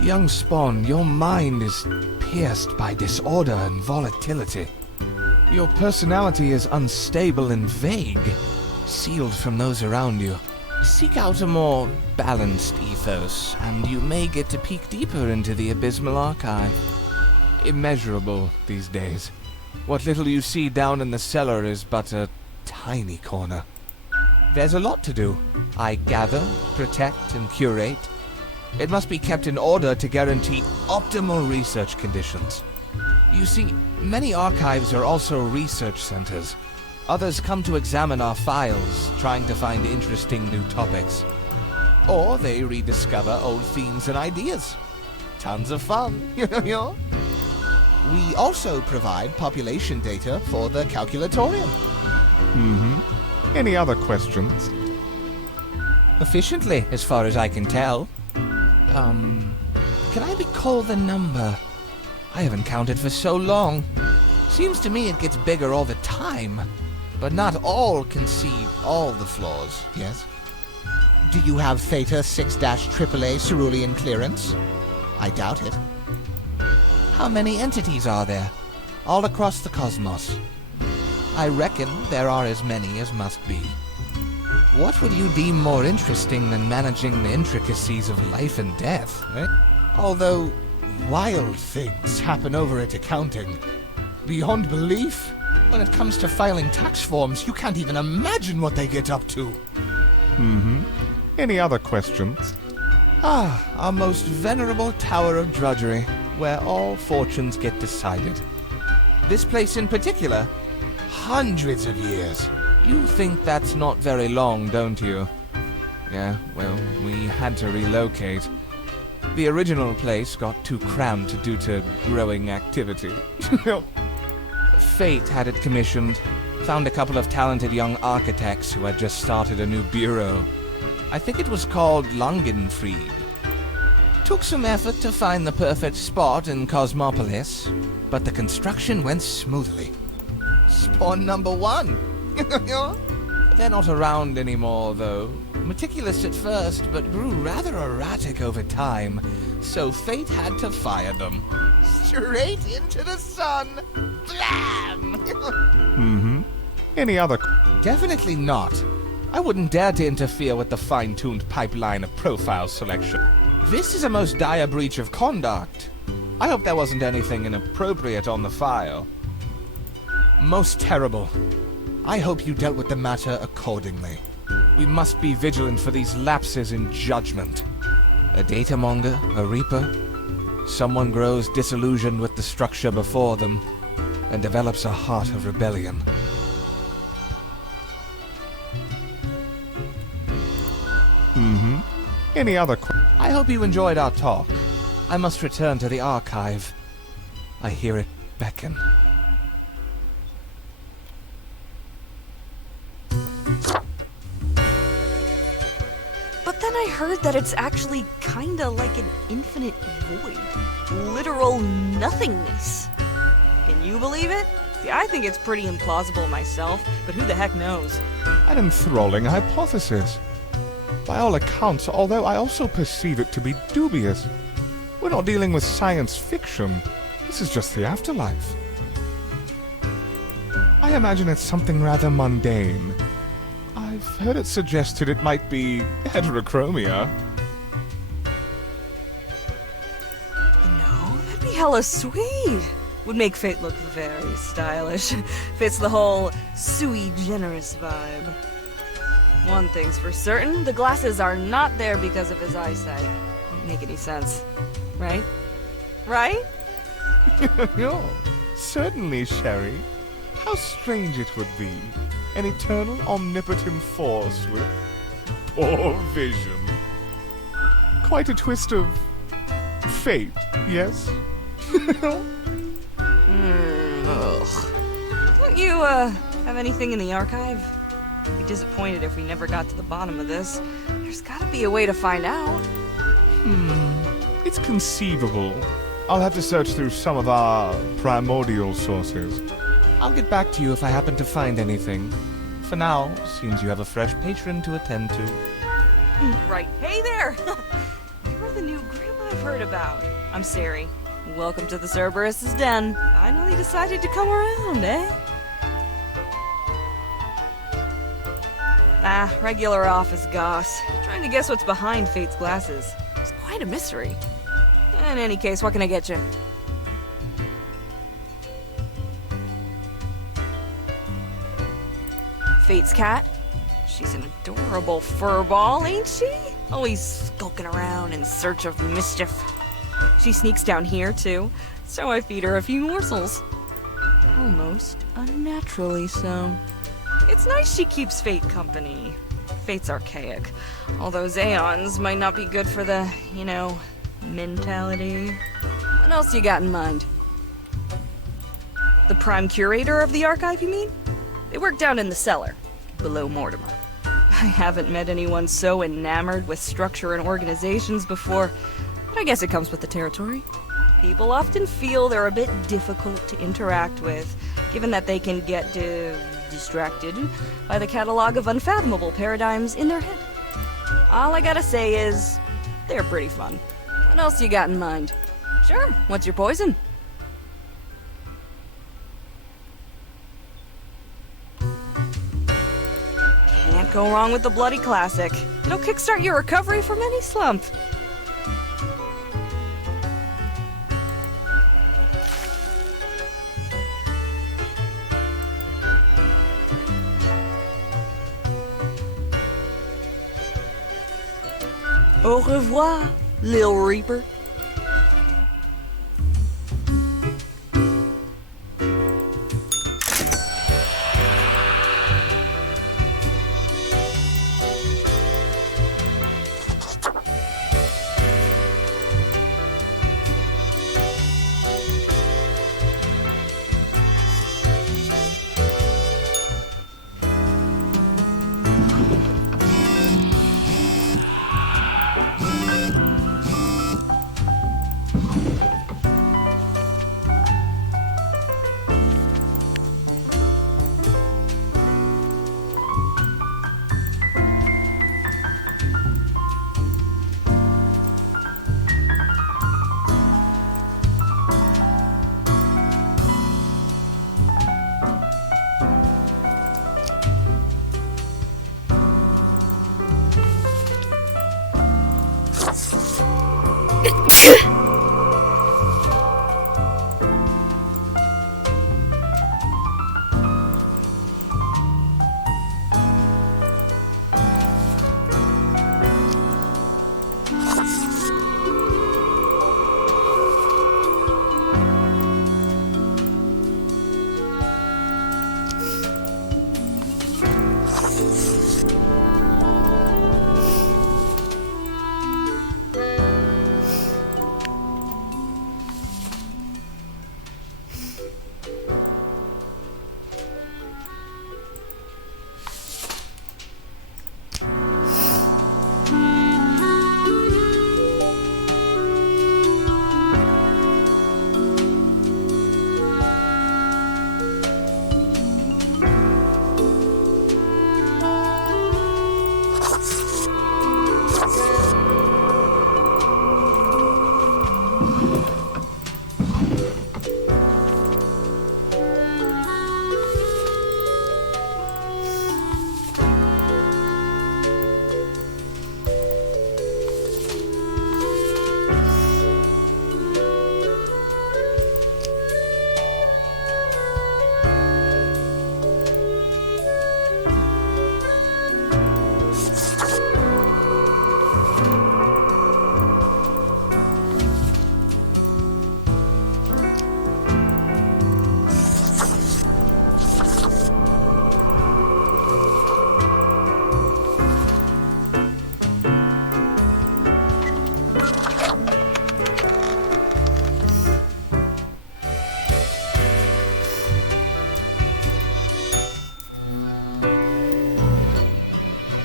Young Spawn, your mind is pierced by disorder and volatility. Your personality is unstable and vague, sealed from those around you. Seek out a more balanced ethos, and you may get to peek deeper into the Abysmal Archive. Immeasurable these days. What little you see down in the cellar is but a tiny corner. There's a lot to do. I gather, protect, and curate. It must be kept in order to guarantee optimal research conditions. You see, many archives are also research centers. Others come to examine our files, trying to find interesting new topics. Or they rediscover old themes and ideas. Tons of fun, We also provide population data for the calculatorium. Any other questions? Efficiently, as far as I can tell. Can I recall the number? I haven't counted for so long. Seems to me it gets bigger all the time. But not all can see all the flaws, yes? Do you have Theta 6-AAA cerulean clearance? I doubt it. How many entities are there? All across the cosmos. I reckon there are as many as must be. What would you deem more interesting than managing the intricacies of life and death, eh? Although, wild things happen over at accounting. Beyond belief. When it comes to filing tax forms, you can't even imagine what they get up to. Any other questions? Our most venerable tower of drudgery, where all fortunes get decided. This place in particular, hundreds of years. You think that's not very long, don't you? Yeah, well, we had to relocate. The original place got too cramped due to growing activity. Fate had it commissioned. Found a couple of talented young architects who had just started a new bureau. I think it was called Langenfried. Took some effort to find the perfect spot in Cosmopolis, but the construction went smoothly. Spawn number 1. They're not around anymore, though. Meticulous at first, but grew rather erratic over time, so fate had to fire them. Straight into the sun! Blam! Any other... Definitely not. I wouldn't dare to interfere with the fine-tuned pipeline of profile selection. This is a most dire breach of conduct. I hope there wasn't anything inappropriate on the file. Most terrible. I hope you dealt with the matter accordingly. We must be vigilant for these lapses in judgment. A datamonger, a reaper, someone grows disillusioned with the structure before them and develops a heart of rebellion. Any other... I hope you enjoyed our talk. I must return to the archive. I hear it beckon. But then I heard that it's actually kinda like an infinite void. Literal nothingness. Can you believe it? See, I think it's pretty implausible myself, but who the heck knows? An enthralling hypothesis. By all accounts, although I also perceive it to be dubious. We're not dealing with science fiction. This is just the afterlife. I imagine it's something rather mundane. I've heard it suggested it might be heterochromia. That'd be hella sweet. Would make Fate look very stylish. Fits the whole sui generis vibe. One thing's for certain, the glasses are not there because of his eyesight. Don't make any sense. Right? Right? Oh, certainly, Sherry. How strange it would be. An eternal, omnipotent force with poor vision. Quite a twist of fate, yes? Ugh. Don't you, have anything in the archive? I'd be disappointed if we never got to the bottom of this. There's gotta be a way to find out. It's conceivable. I'll have to search through some of our primordial sources. I'll get back to you if I happen to find anything. For now, seems you have a fresh patron to attend to. Right. Hey there! You're the new grandma I've heard about. I'm Sari. Welcome to the Cerberus' den. Finally decided to come around, eh? Regular office goss. Trying to guess what's behind Fate's glasses. It's quite a mystery. In any case, what can I get you? Fate's cat? She's an adorable furball, ain't she? Always skulking around in search of mischief. She sneaks down here, too, so I feed her a few morsels. Almost unnaturally so. It's nice she keeps Fate company. Fate's archaic, although Zeons might not be good for the, mentality. What else you got in mind? The prime curator of the archive, you mean? They work down in the cellar, below Mortimer. I haven't met anyone so enamored with structure and organizations before, but I guess it comes with the territory. People often feel they're a bit difficult to interact with, given that they can get distracted by the catalog of unfathomable paradigms in their head. All I gotta say is, they're pretty fun. What else you got in mind? Sure, what's your poison? Can't go wrong with the bloody classic. It'll kickstart your recovery from any slump. Au revoir, Lil Reaper.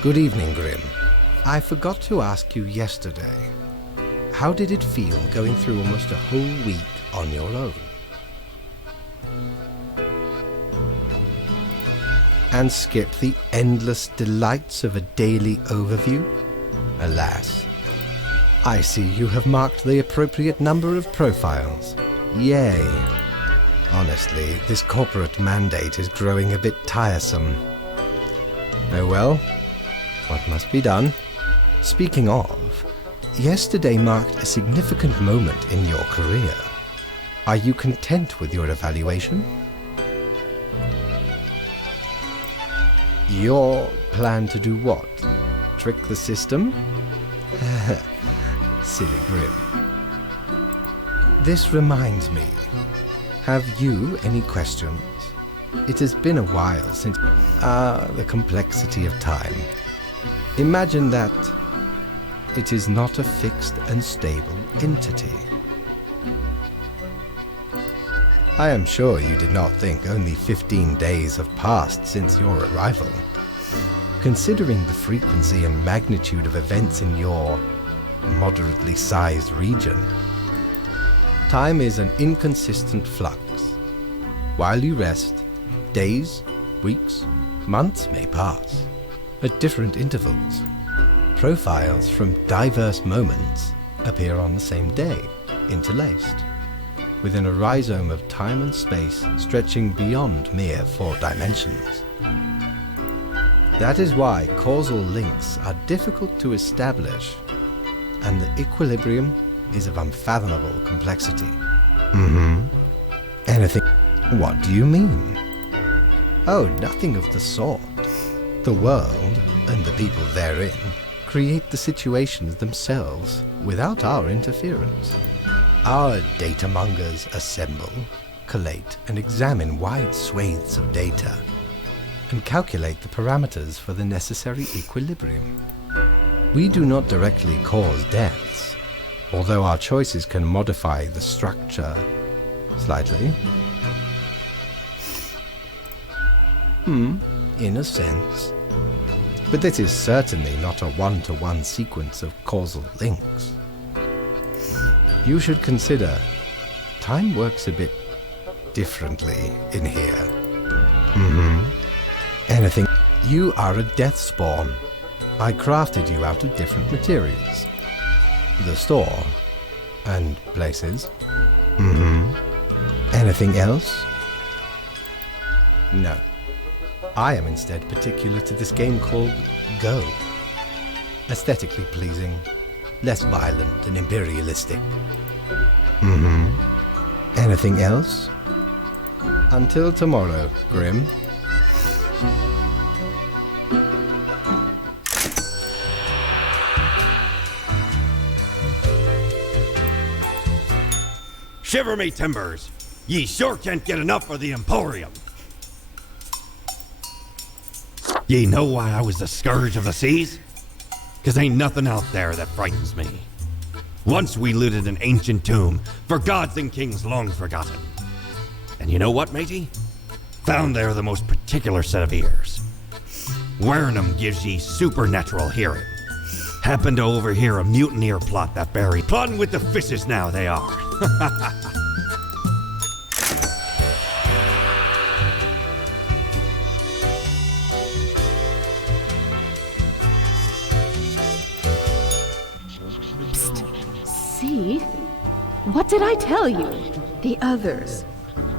Good evening, Grim. I forgot to ask you yesterday. How did it feel going through almost a whole week on your own? And skip the endless delights of a daily overview? Alas, I see you have marked the appropriate number of profiles. Yay. Honestly, this corporate mandate is growing a bit tiresome. Oh well, what must be done? Speaking of, yesterday marked a significant moment in your career. Are you content with your evaluation? Your plan to do what? Trick the system? Silly Grim. This reminds me. Have you any questions? It has been a while since... the complexity of time. Imagine that it is not a fixed and stable entity. I am sure you did not think only 15 days have passed since your arrival. Considering the frequency and magnitude of events in your moderately sized region, time is an inconsistent flux. While you rest, days, weeks, months may pass at different intervals. Profiles from diverse moments appear on the same day, interlaced, within a rhizome of time and space stretching beyond mere 4 dimensions. That is why causal links are difficult to establish, and the equilibrium is of unfathomable complexity. Anything? What do you mean? Oh, nothing of the sort. The world, and the people therein, create the situations themselves without our interference. Our data mongers assemble, collate, and examine wide swathes of data, and calculate the parameters for the necessary equilibrium. We do not directly cause deaths, although our choices can modify the structure slightly. In a sense. But this is certainly not a one-to-one sequence of causal links. You should consider time works a bit differently in here. Anything. You are a death spawn. I crafted you out of different materials. The store and places. Anything else? No. I am instead particular to this game called Go. Aesthetically pleasing, less violent and imperialistic. Anything else? Until tomorrow, Grim. Shiver me timbers! Ye sure can't get enough of the Emporium. Ye know why I was the scourge of the seas? 'Cause ain't nothing out there that frightens me. Once we looted an ancient tomb for gods and kings long forgotten. And you know what, matey? Found there the most particular set of ears. Wearing 'em gives ye supernatural hearing. Happened to overhear a mutineer plot that buried. Plotting with the fishes now they are. See? What did I tell you? The others.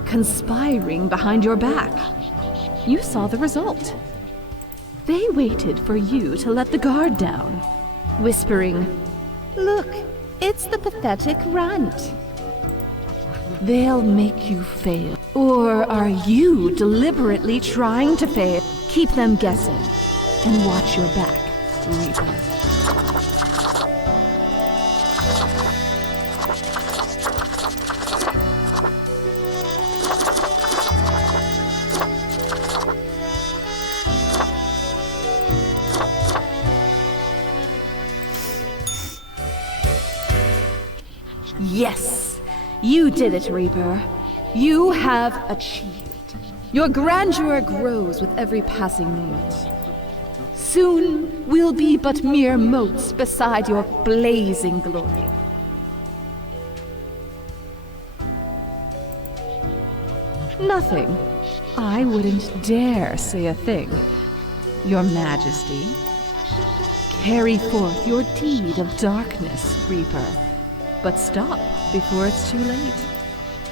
Conspiring behind your back. You saw the result. They waited for you to let the guard down, whispering, "Look, it's the pathetic runt." They'll make you fail. Or are you deliberately trying to fail? Keep them guessing, and watch your back, Reaper. Yes, you did it, Reaper. You have achieved. Your grandeur grows with every passing moment. Soon we'll be but mere motes beside your blazing glory. Nothing. I wouldn't dare say a thing. Your Majesty, carry forth your deed of darkness, Reaper. But stop before it's too late.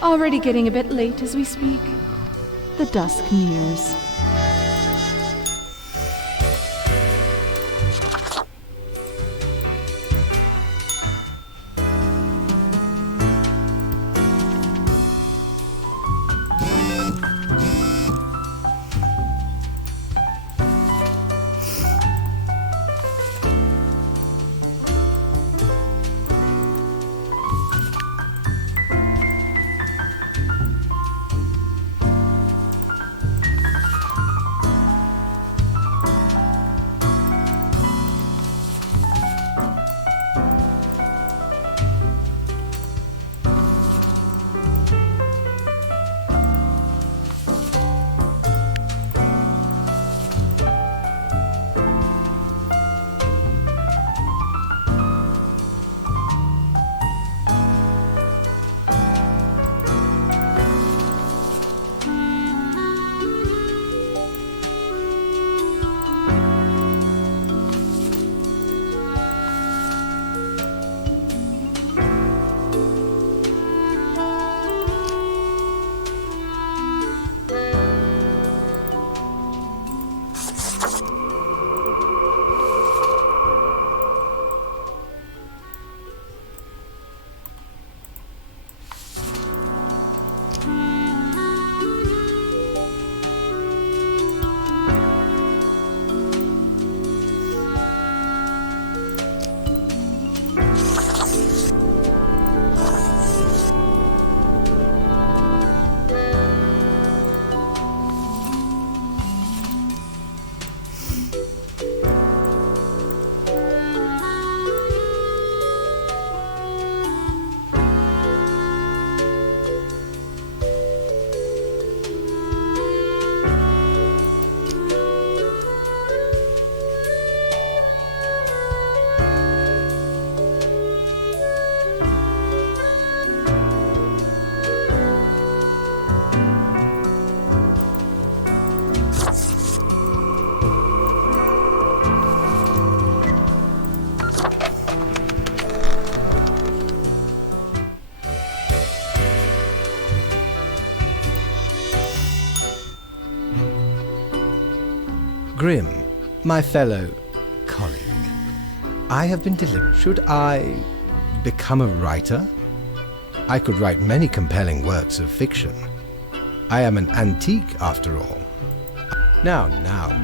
Already getting a bit late as we speak. The dusk nears. Grim, my fellow colleague, I have been delivered. Should I become a writer? I could write many compelling works of fiction. I am an antique, after all. Now,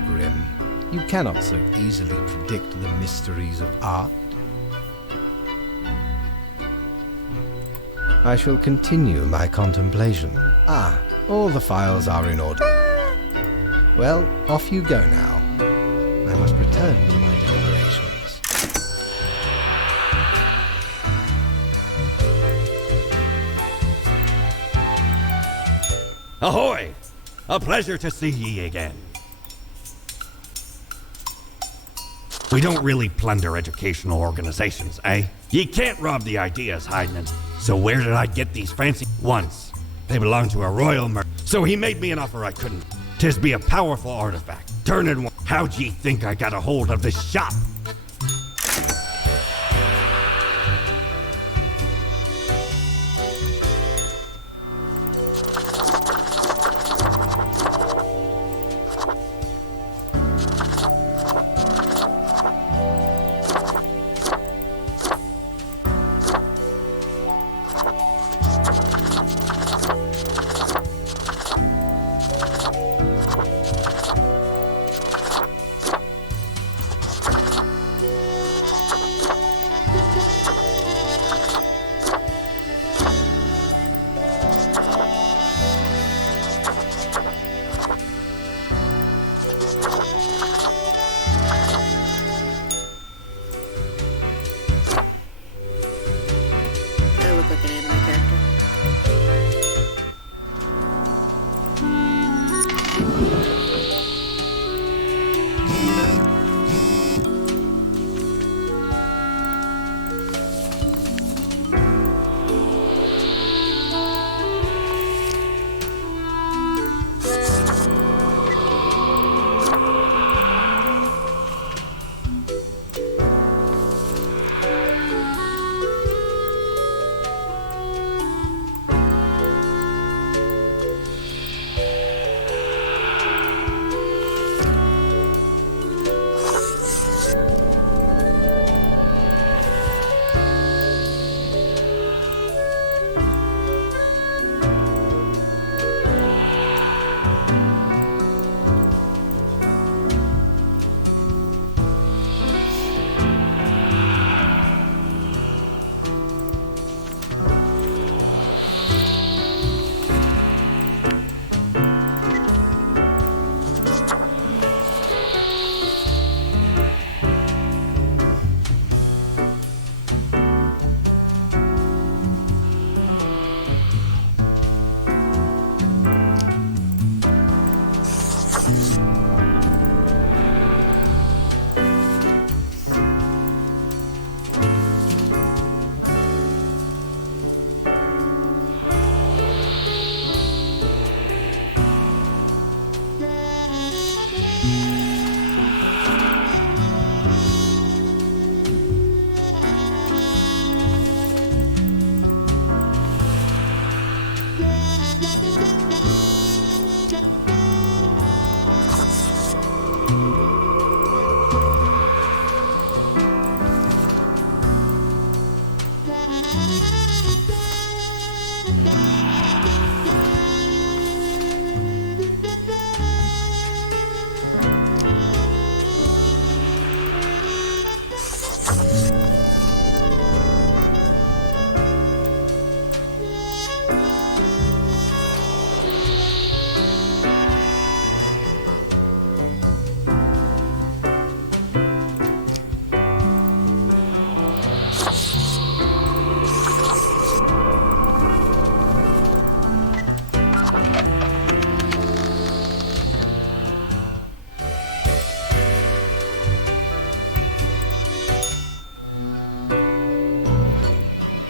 Grim, you cannot so easily predict the mysteries of art. I shall continue my contemplation. Ah, all the files are in order. Well, off you go now. I must return to my deliberations. Ahoy! A pleasure to see ye again. We don't really plunder educational organizations, eh? Ye can't rob the ideas hiding in. So where did I get these fancy ones? They belong to a royal so he made me an offer I couldn't. 'Tis be a powerful artifact. Turn it one. How'd ye think I got a hold of this shop?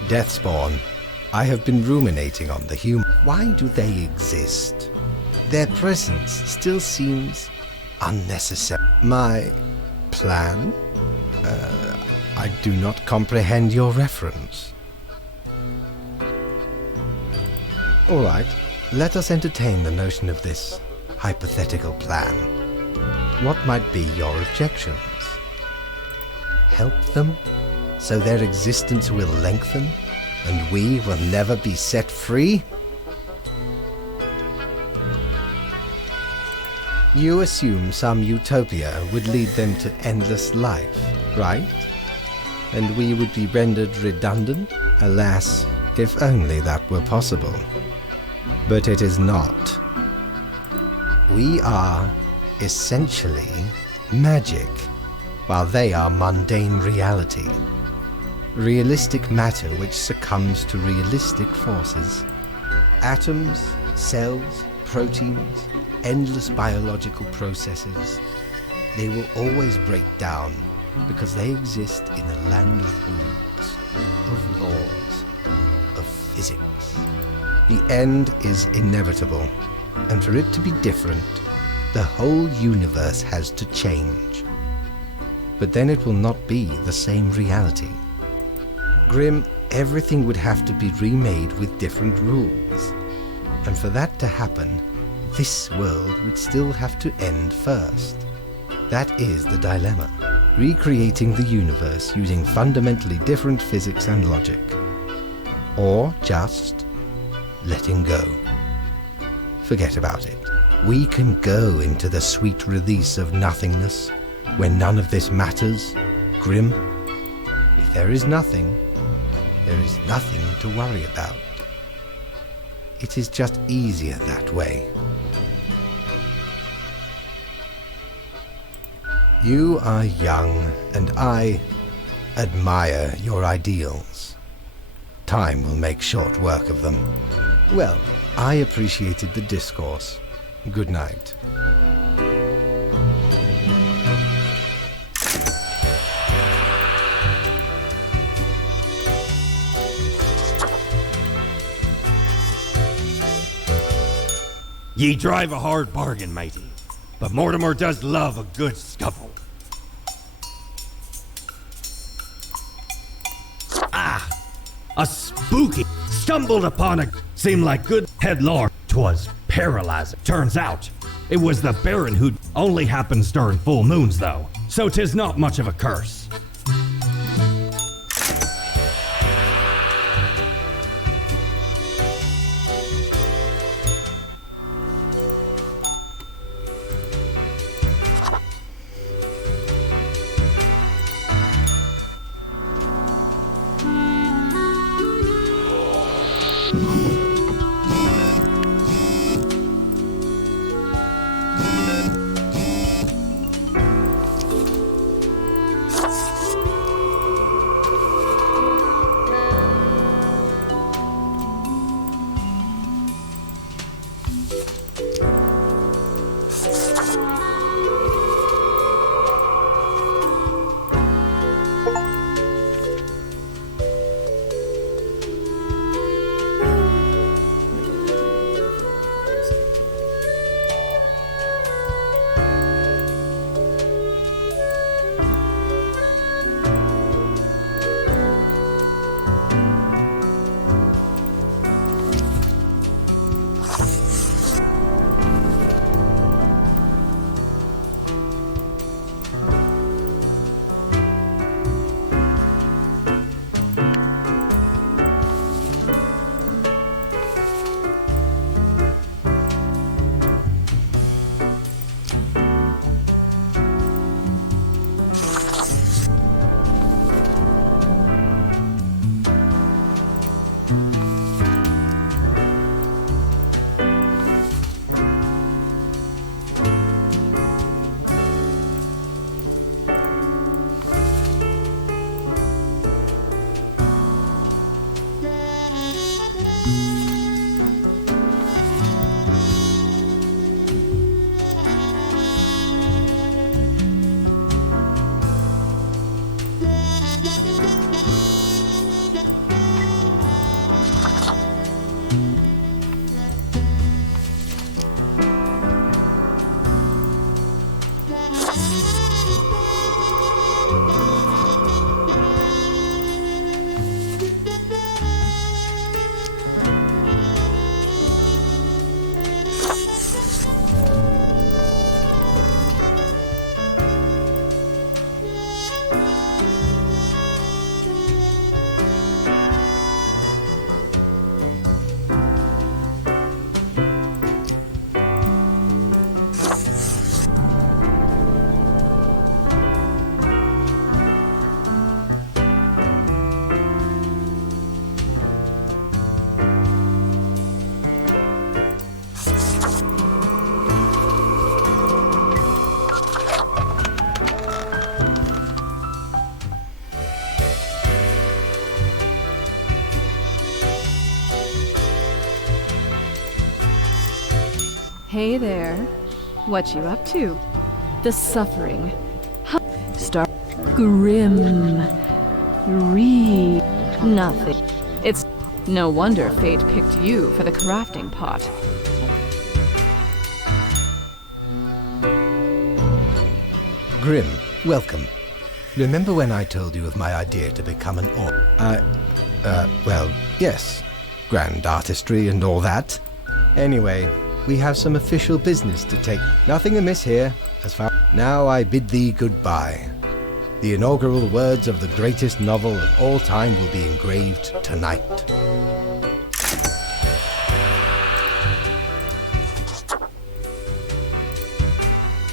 Deathspawn, I have been ruminating on the human. Why do they exist? Their presence still seems unnecessary. My plan? I do not comprehend your reference. All right, let us entertain the notion of this hypothetical plan. What might be your objections? Help them so their existence will lengthen and we will never be set free? You assume some utopia would lead them to endless life, right? And we would be rendered redundant? Alas, if only that were possible. But it is not. We are essentially magic, while they are mundane reality. Realistic matter which succumbs to realistic forces. Atoms, cells, proteins, endless biological processes. They will always break down because they exist in a land of rules, of laws, of physics. The end is inevitable, and for it to be different, the whole universe has to change. But then it will not be the same reality. Grim, everything would have to be remade with different rules. And for that to happen, this world would still have to end first. That is the dilemma. Recreating the universe using fundamentally different physics and logic. Or just letting go. Forget about it. We can go into the sweet release of nothingness when none of this matters, Grim. If there is nothing, there is nothing to worry about. It is just easier that way. You are young, and I admire your ideals. Time will make short work of them. Well, I appreciated the discourse. Good night. Ye drive a hard bargain, matey, but Mortimer does love a good scuffle. Ah, a spooky stumbled upon a seemed like good headlong. 'Twas paralyzing. Turns out it was the Baron who only happens during full moons, though, so 'tis not much of a curse. Hey there. What you up to? The suffering. Start grim. Read nothing. It's no wonder fate picked you for the crafting pot. Grim, welcome. Remember when I told you of my idea to become an orc? Well, yes. Grand artistry and all that. Anyway, we have some official business to take. Nothing amiss here, as far. Now I bid thee goodbye. The inaugural words of the greatest novel of all time will be engraved tonight.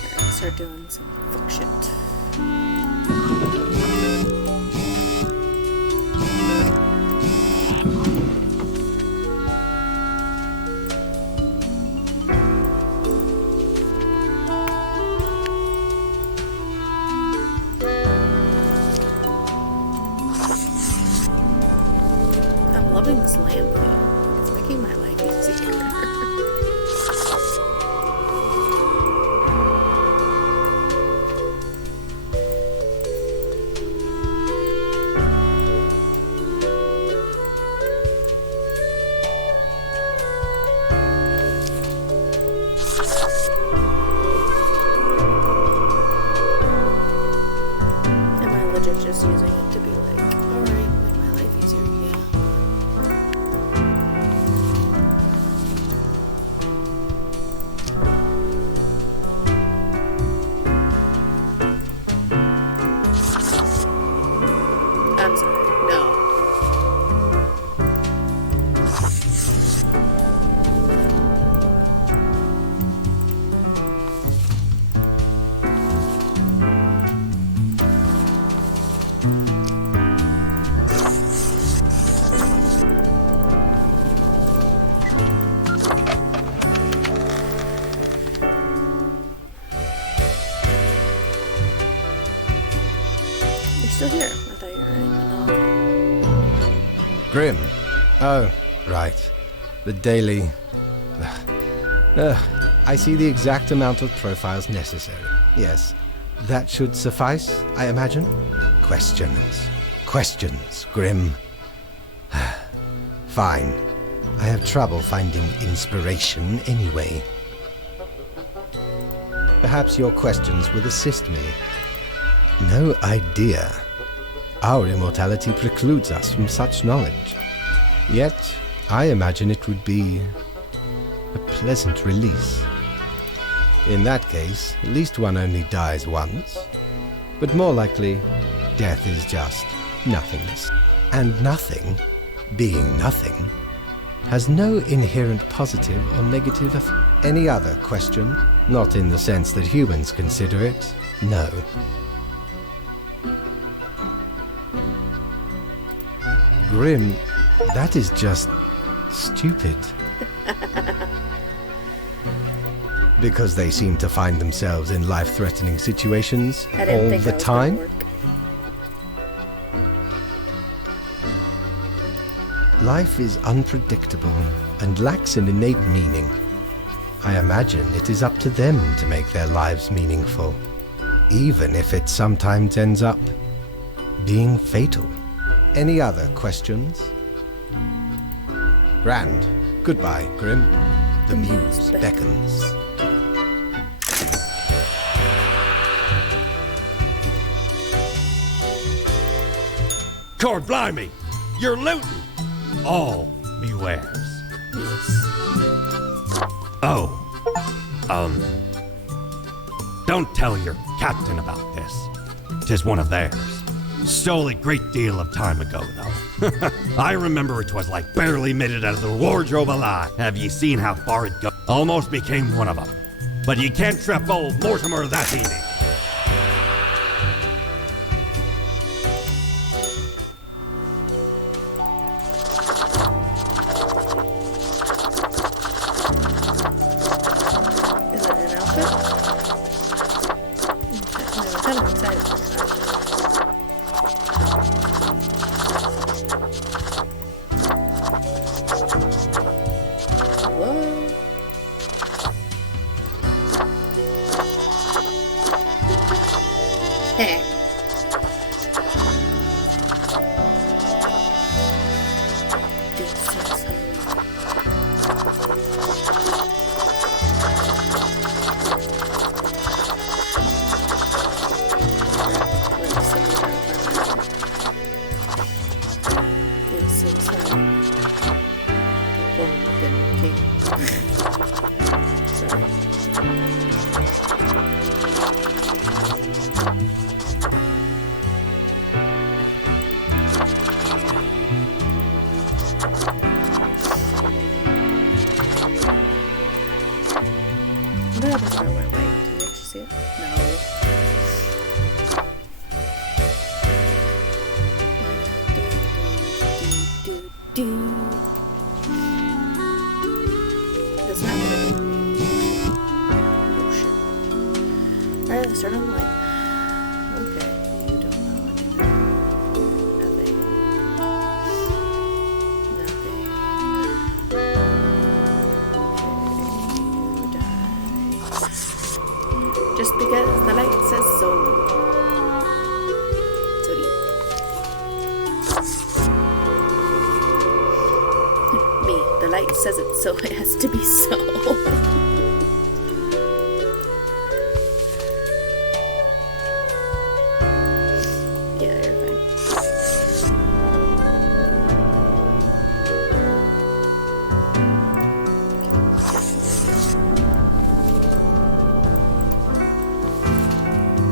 Alright, start doing some fuck shit. I'm loving this lamp though. It's making my life easier. Am I legit just using it to be like, alright, make my life easier? Yeah. I'm sorry. No. You're still here. I thought you were writing a novel. Grim. Oh, right. The daily... I see the exact amount of profiles necessary. Yes, that should suffice, I imagine. Questions. Questions, Grim. Fine. I have trouble finding inspiration anyway. Perhaps your questions will assist me. No idea. Our immortality precludes us from such knowledge. Yet, I imagine it would be a pleasant release. In that case, at least one only dies once. But more likely, death is just nothingness. And nothing, being nothing, has no inherent positive or negative effect. Any other question? Not in the sense that humans consider it, no. Grim, that is just stupid. Because they seem to find themselves in life-threatening situations I didn't all think the that was gonna time. work. Life is unpredictable and lacks an innate meaning. I imagine it is up to them to make their lives meaningful, even if it sometimes ends up being fatal. Any other questions? Grand. Goodbye, Grim. The muse beckons. Cord blimey! You're looting! All me wares. Oh. Don't tell your captain about this. 'Tis one of theirs. Stole a great deal of time ago, though. I remember 'twas like barely made it out of the wardrobe alive. Have ye seen how far it goes? Almost became one of them. But ye can't trap old Mortimer that easy. Is it an outfit? Okay, I'm kind of excited for it, actually. Whoa. Hey. This is how the Golden King. Sorry. What happens if I wear white? Do you actually see it? No. That's not what it is. Oh shit. Alright, let's start on the light. Okay, you don't know anything. Nothing. Okay, you die. Just because the light says so. So deep. Me, the light says it, so it has to be so. Yeah, you're fine.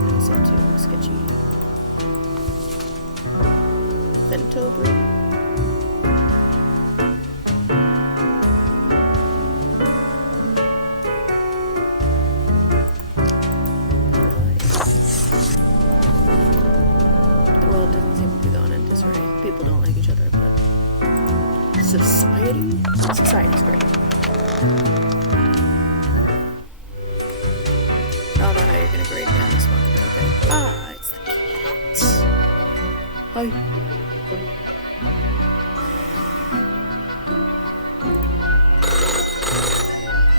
That's it too sketchy. Vento brew. The world doesn't seem to be going in disarray. People don't like each other, but society's great. I don't know how you're gonna grade me on this one, but okay. Ah, it's the cats. Hi.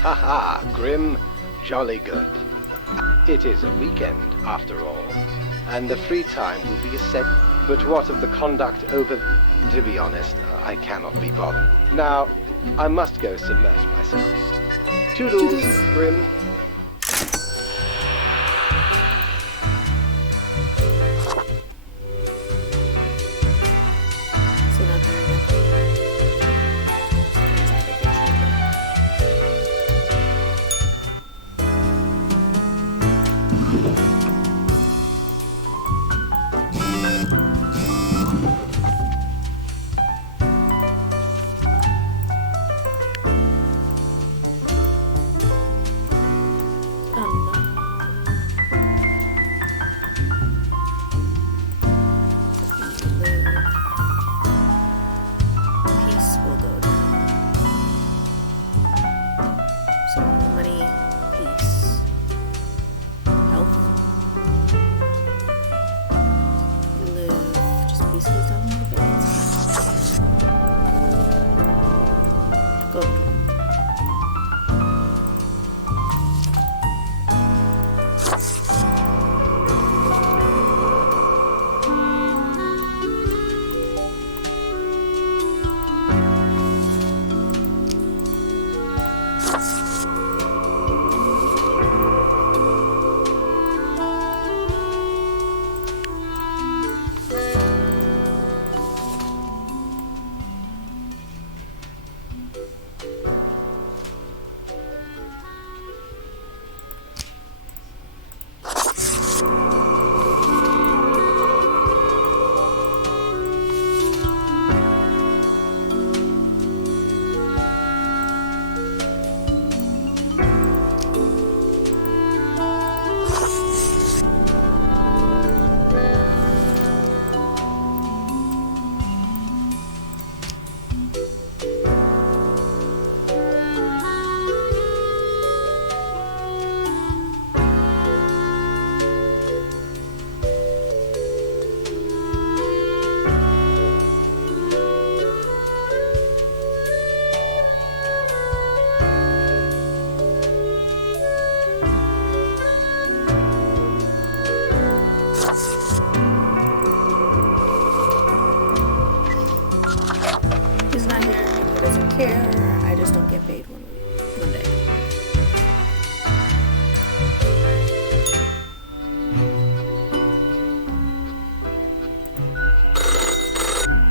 Haha, Grim, jolly good. It is a weekend, after all, and the free time will be a set. But what of the conduct over... To be honest, I cannot be bothered. Now, I must go submerge myself. Toodles, Grim. So not there again.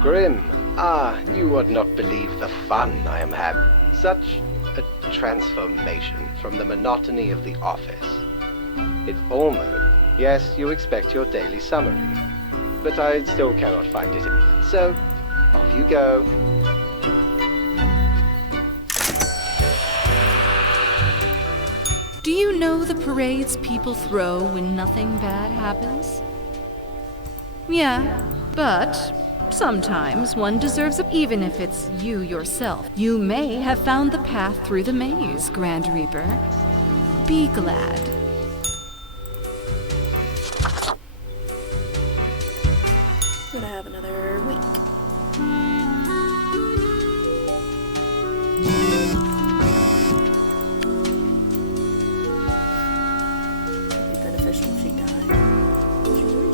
Grim, you would not believe the fun I am having. Such a transformation from the monotony of the office. It almost... Yes, you expect your daily summary, but I still cannot find it. So, off you go. Do you know the parades people throw when nothing bad happens? Yeah, but sometimes one deserves it, even if it's you yourself. You may have found the path through the maze, Grand Reaper. Be glad. Gonna have another week. It'd be beneficial if she died. She's originally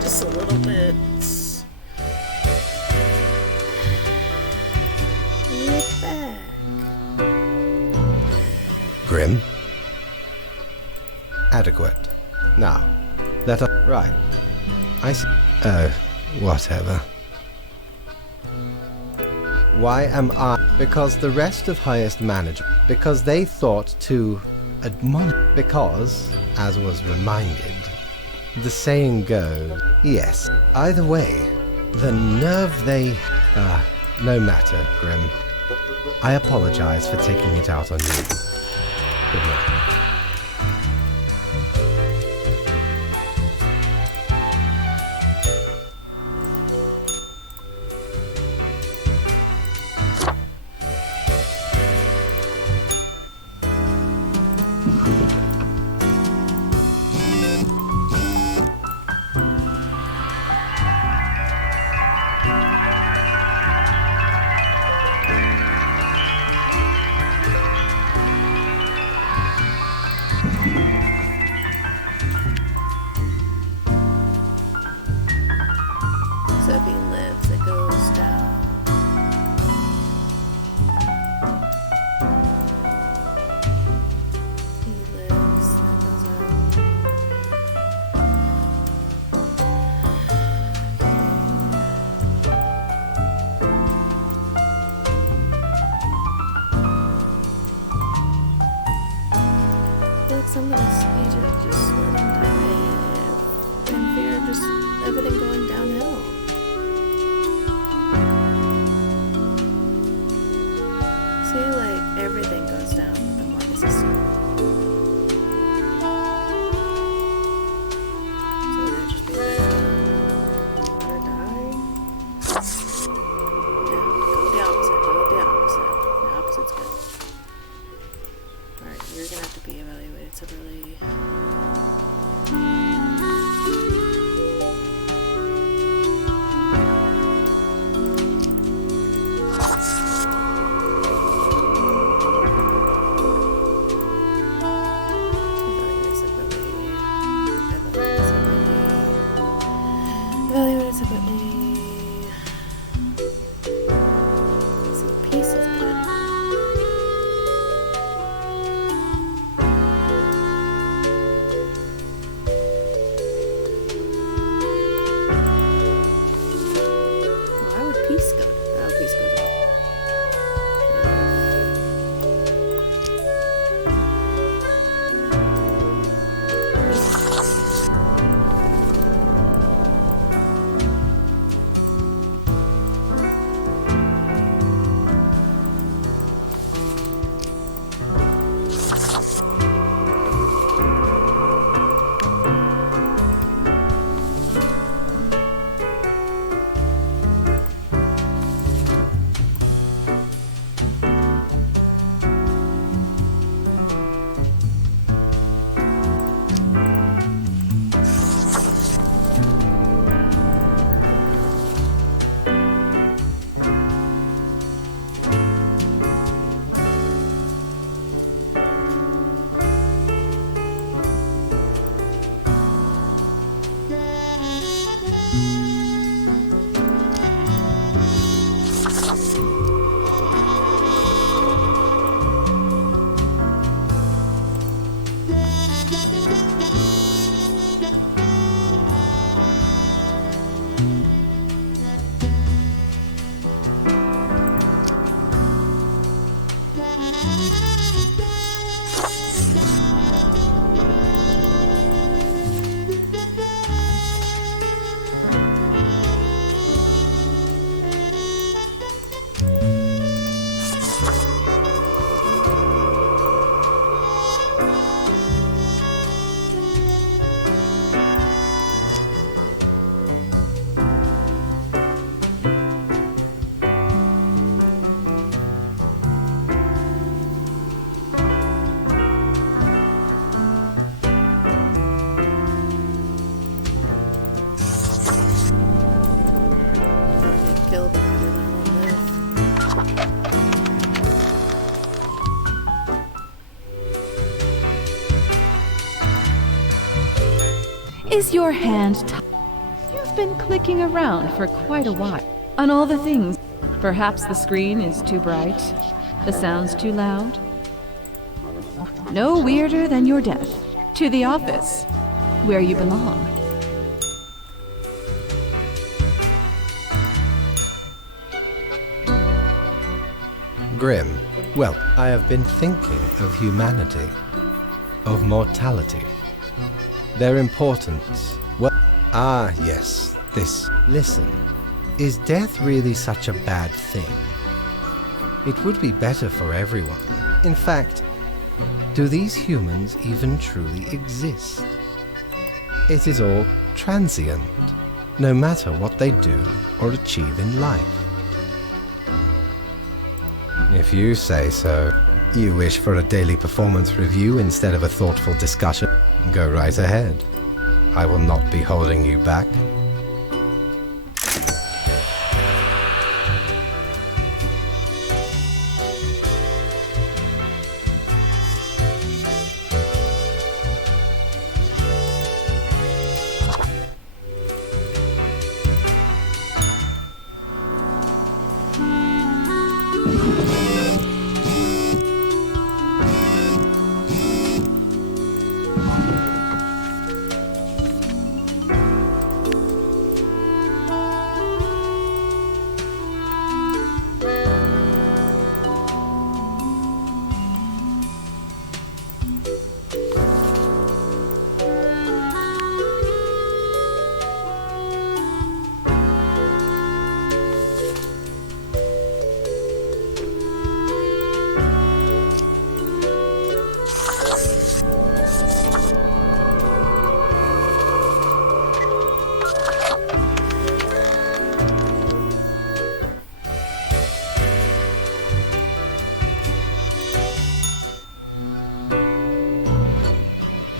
just a little bit. Look back. Grim? Adequate. Now, let us... Right. I see... whatever. Why am I... Because the rest of highest management... Because they thought to admonish... Because, as was reminded, the saying goes... Yes. Either way, the nerve they... no matter, Grim. I apologize for taking it out on you. Good night. So if he lives, it goes down. He lives, that goes up. I feel like some of this Egypt just let him die in fear of just everything going downhill. See, like, everything goes down with the Marcus system. So would that just be like, let her die? Yeah, go with the opposite, go with the opposite. The opposite's good. Alright, you're gonna have to be evaluated separately. Evaluated separately. Is your hand tired? You've been clicking around for quite a while on all the things. Perhaps the screen is too bright, the sound's too loud. No weirder than your death. To the office, where you belong. Grim, well, I have been thinking of humanity, of mortality, their importance. Well, yes, this. Listen, is death really such a bad thing? It would be better for everyone. In fact, do these humans even truly exist? It is all transient, no matter what they do or achieve in life. If you say so. You wish for a daily performance review instead of a thoughtful discussion? Go right ahead. I will not be holding you back.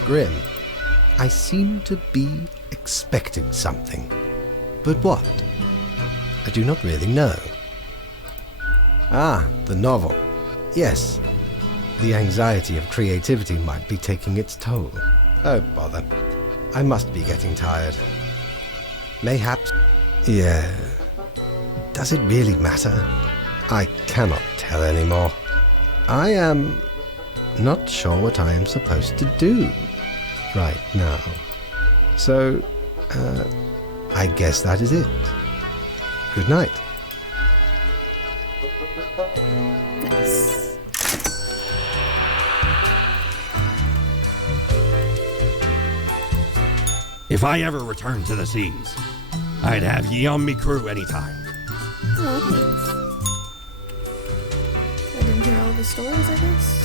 Grim, I seem to be expecting something. But what? I do not really know. Ah, the novel. Yes. The anxiety of creativity might be taking its toll. Oh, bother. I must be getting tired. Mayhaps. Yeah. Does it really matter? I cannot tell anymore. I am not sure what I am supposed to do right now. So, I guess that is it. Good night. Nice. If I ever return to the seas, I'd have ye on me crew anytime. Oh, thanks. I didn't hear all the stories, I guess.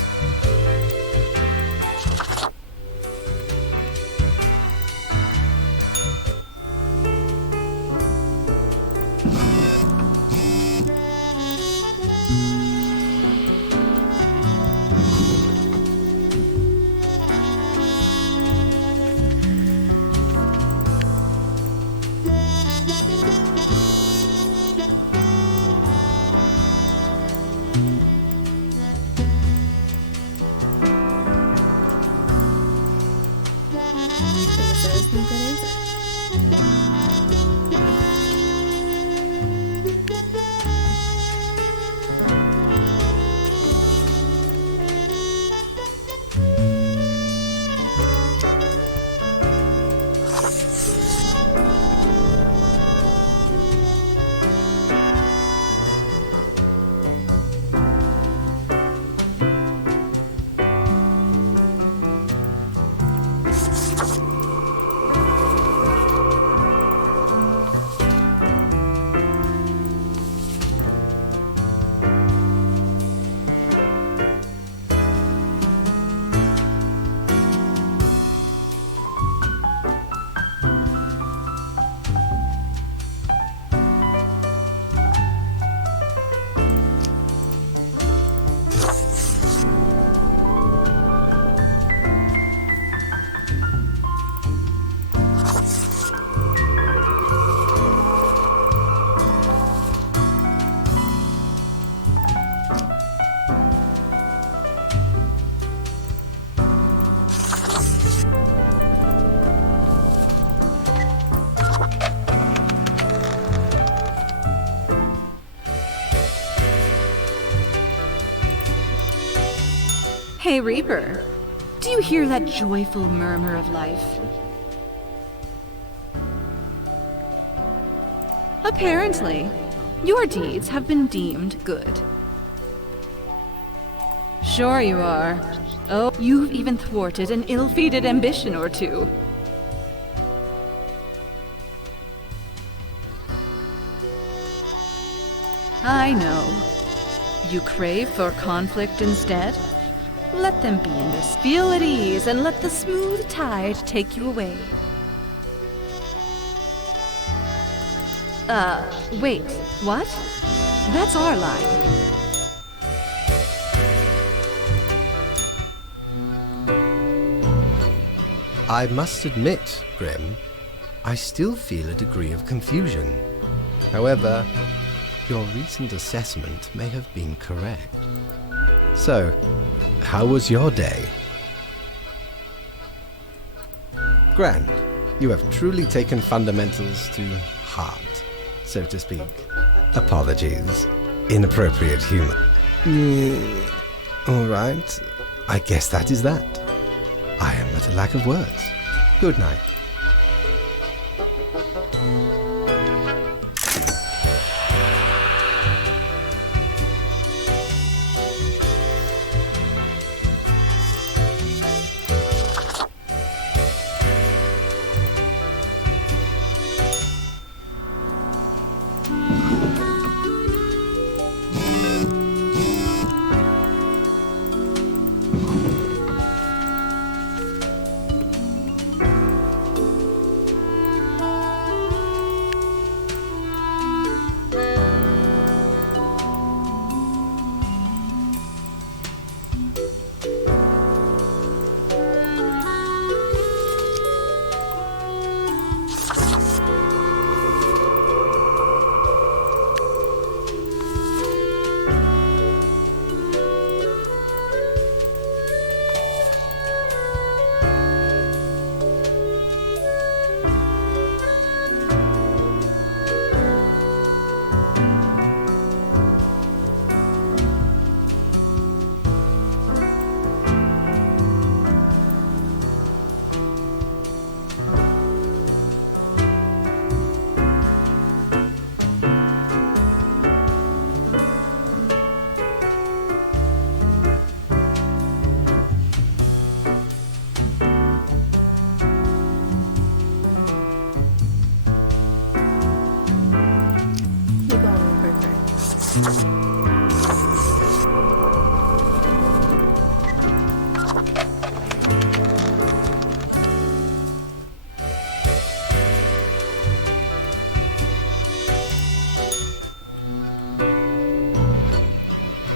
Hey, Reaper. Do you hear that joyful murmur of life? Apparently, your deeds have been deemed good. Sure you are. Oh, you've even thwarted an ill-fated ambition or two. I know. You crave for conflict instead? Let them be in this. Feel at ease and let the smooth tide take you away. Wait, what? That's our line. I must admit, Grim, I still feel a degree of confusion. However, your recent assessment may have been correct. So, how was your day? Grand. You have truly taken fundamentals to heart, so to speak. Apologies. Inappropriate humor. All right. I guess that is that. I am at a lack of words. Good night.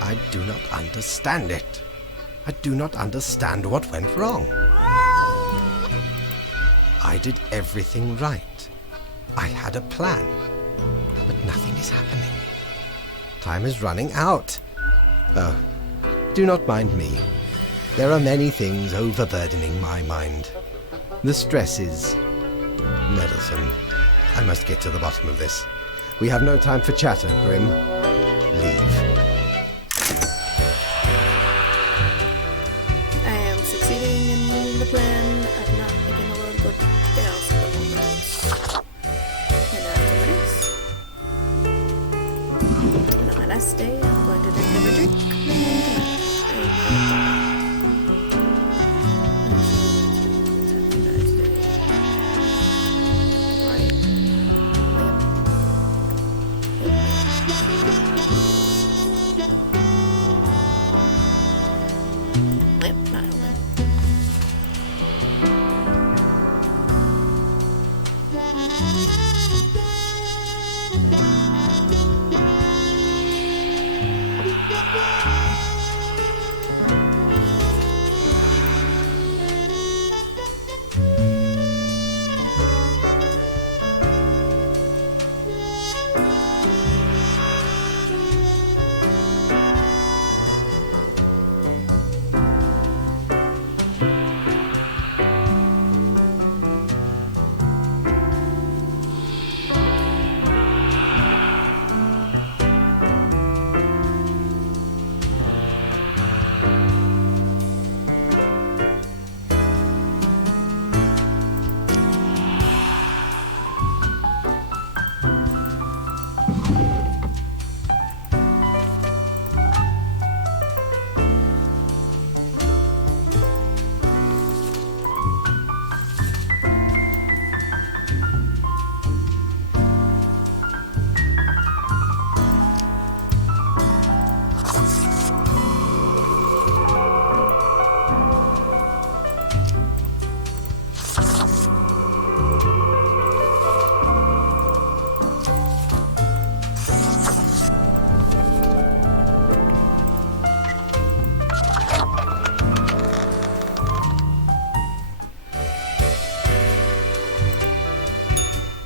I do not understand it. I do not understand what went wrong. I did everything right. I had a plan. But nothing is happening. Time is running out. Oh, do not mind me. There are many things overburdening my mind. The stress is meddlesome. I must get to the bottom of this. We have no time for chatter, Grim. Leave. I am succeeding in the plan of not making a lot of good else at the moment. And that's and on my last day, I'm going to drink a drink.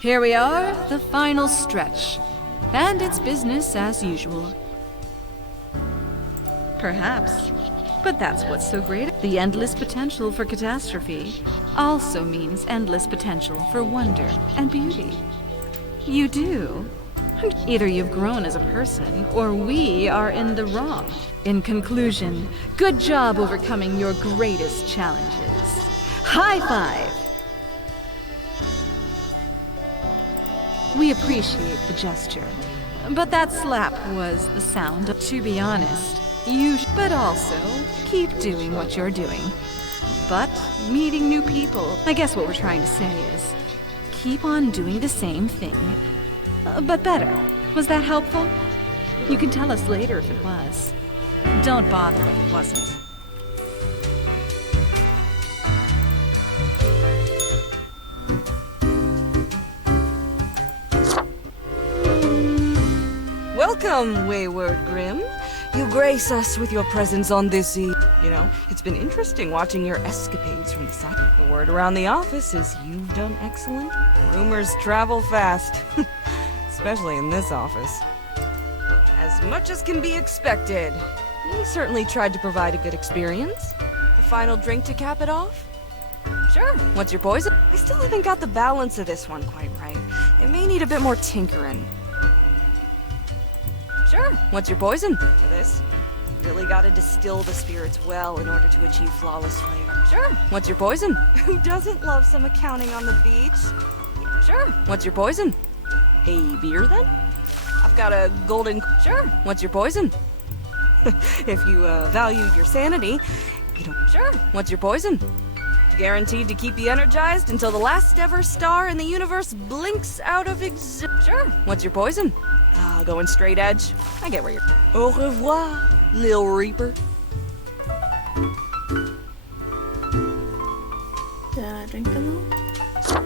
Here we are, the final stretch. And it's business as usual. Perhaps. But that's what's so great. The endless potential for catastrophe also means endless potential for wonder and beauty. You do. Either you've grown as a person, or we are in the wrong. In conclusion, good job overcoming your greatest challenges. High five! We appreciate the gesture, but that slap was the sound of, to be honest, but also keep doing what you're doing. But meeting new people, I guess what we're trying to say is, keep on doing the same thing, but better. Was that helpful? You can tell us later if it was. Don't bother if it wasn't. Welcome, Wayward Grim. You grace us with your presence on this You know, it's been interesting watching your escapades from the side. The word around the office is you've done excellent. Rumors travel fast, especially in this office. As much as can be expected. You certainly tried to provide a good experience. A final drink to cap it off? Sure. What's your poison? I still haven't got the balance of this one quite right. It may need a bit more tinkering. Sure. What's your poison? For this, you really gotta distill the spirits well in order to achieve flawless flavor. Sure. What's your poison? Who doesn't love some accounting on the beach? Yeah, sure. What's your poison? A beer then? I've got a golden... Sure. What's your poison? If you valued your sanity, you don't... Sure. What's your poison? Guaranteed to keep you energized until the last ever star in the universe blinks out of Sure. What's your poison? Going straight edge. I get where you're... Au revoir, Lil Reaper. Did I drink them all?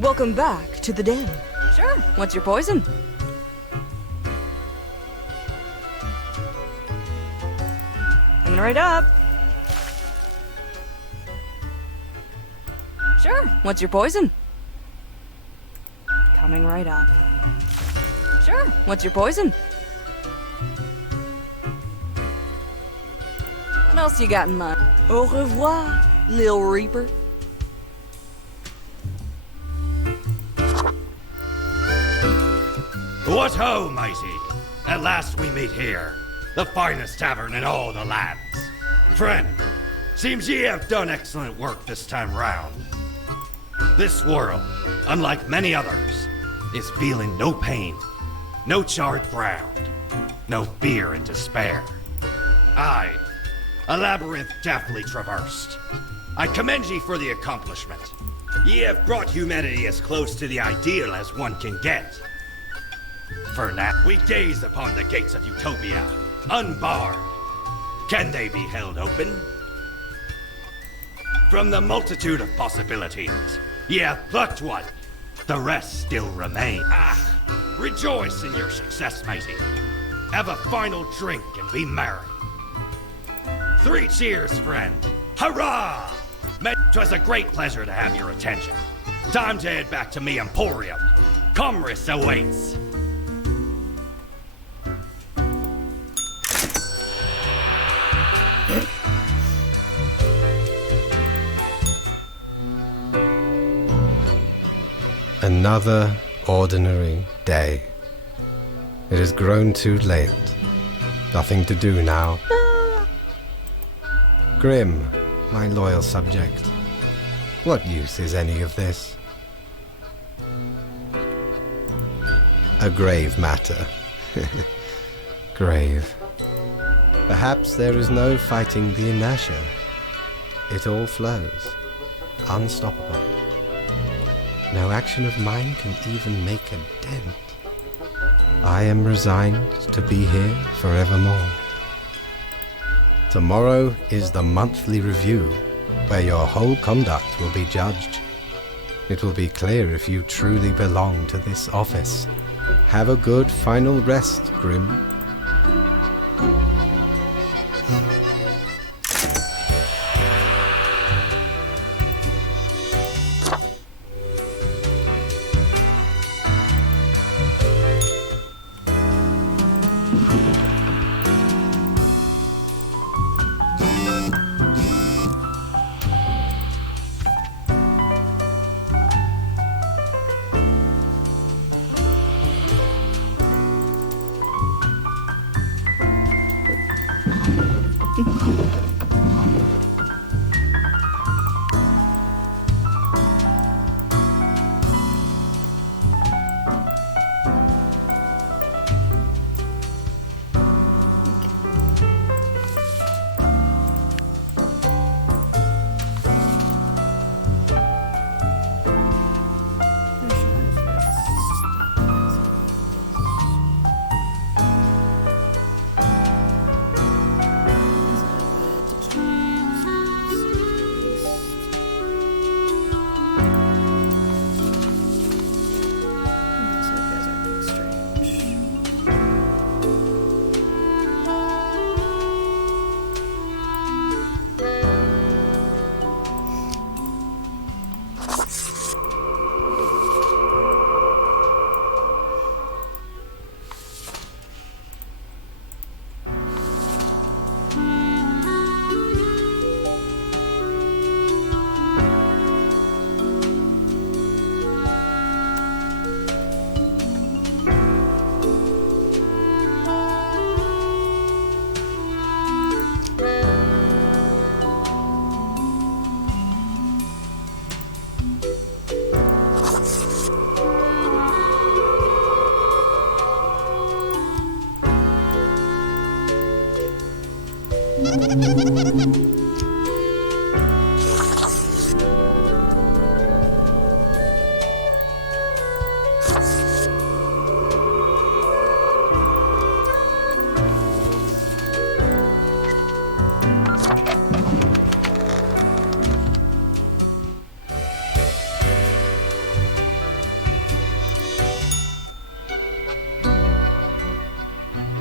Welcome back to the den. Sure. What's your poison? Coming right up. Sure. What's your poison? Coming right up. Sure. What's your poison? What else you got in mind? Au revoir, Lil Reaper. What ho, matey! At last we meet here, the finest tavern in all the lands. Friend, seems ye have done excellent work this time round. This world, unlike many others, is feeling no pain, no charred ground, no fear and despair. Aye, a labyrinth deftly traversed. I commend ye for the accomplishment. Ye have brought humanity as close to the ideal as one can get. For now, we gaze upon the gates of utopia, unbarred. Can they be held open? From the multitude of possibilities, ye have plucked one. The rest still remain. Rejoice in your success, matey. Have a final drink and be merry. 3 cheers, friend. Hurrah! 'Twas a great pleasure to have your attention. Time to head back to me emporium. Commerce awaits. Another ordinary day. It has grown too late. Nothing to do now. Grim, my loyal subject, what use is any of this? A grave matter. Grave. Perhaps there is no fighting the inertia. It all flows, unstoppable. No action of mine can even make a dent. I am resigned to be here forevermore. Tomorrow is the monthly review, where your whole conduct will be judged. It will be clear if you truly belong to this office. Have a good final rest, Grim.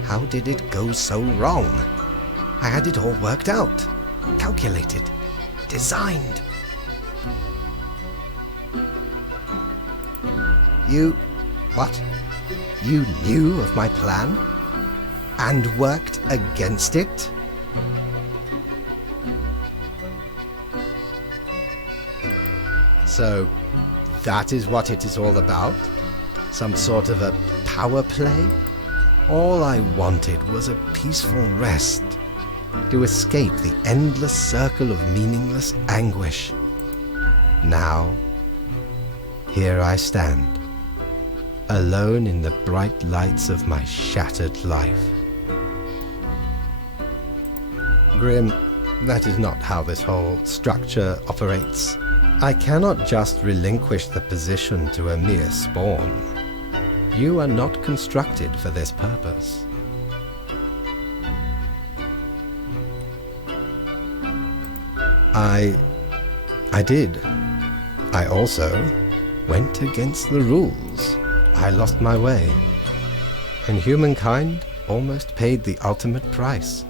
How did it go so wrong? I had it all worked out, calculated, designed. You... what? You knew of my plan? And worked against it? So, that is what it is all about? Some sort of a power play? All I wanted was a peaceful rest, to escape the endless circle of meaningless anguish. Now, here I stand, alone in the bright lights of my shattered life. Grim, that is not how this whole structure operates. I cannot just relinquish the position to a mere spawn. You are not constructed for this purpose. I did. I also went against the rules. I lost my way. And humankind almost paid the ultimate price.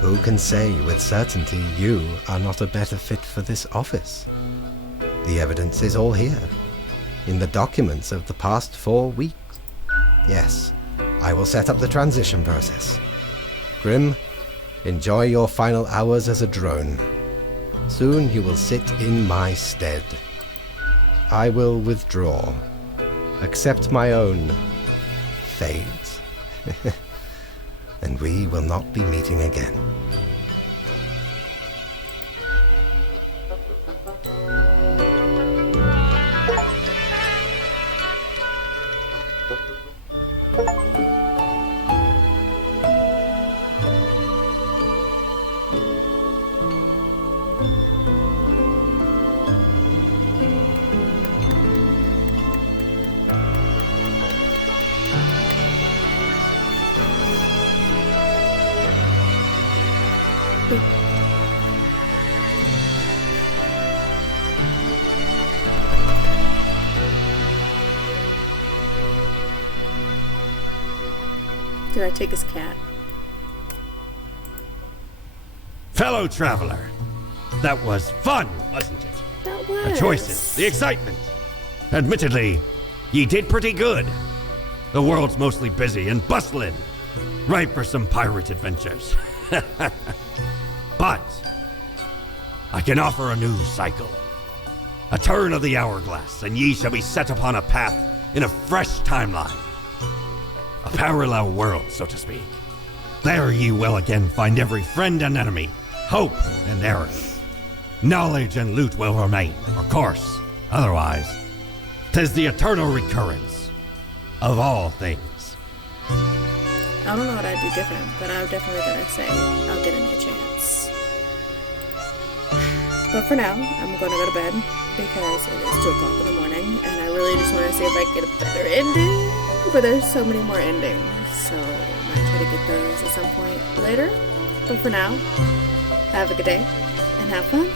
Who can say with certainty you are not a better fit for this office? The evidence is all here, in the documents of the past 4 weeks. Yes, I will set up the transition process. Grim, enjoy your final hours as a drone. Soon you will sit in my stead. I will withdraw, accept my own fate, and we will not be meeting again. Did I take his cat? Fellow traveler, that was fun, wasn't it? That was. The choices, the excitement. Admittedly, ye did pretty good. The world's mostly busy and bustling, ripe for some pirate adventures. But I can offer a new cycle. A turn of the hourglass, and ye shall be set upon a path in a fresh timeline. A parallel world, so to speak. There ye will again find every friend and enemy, hope and error. Knowledge and loot will remain, of course. Otherwise, 'tis the eternal recurrence of all things. I don't know what I'd do different, but I'm definitely gonna say I'll give him a chance. But for now, I'm gonna go to bed because it is 2 o'clock in the morning, and I really just want to see if I can get a better ending. But there's so many more endings, so I might try to get those at some point later. But for now, have a good day and have fun.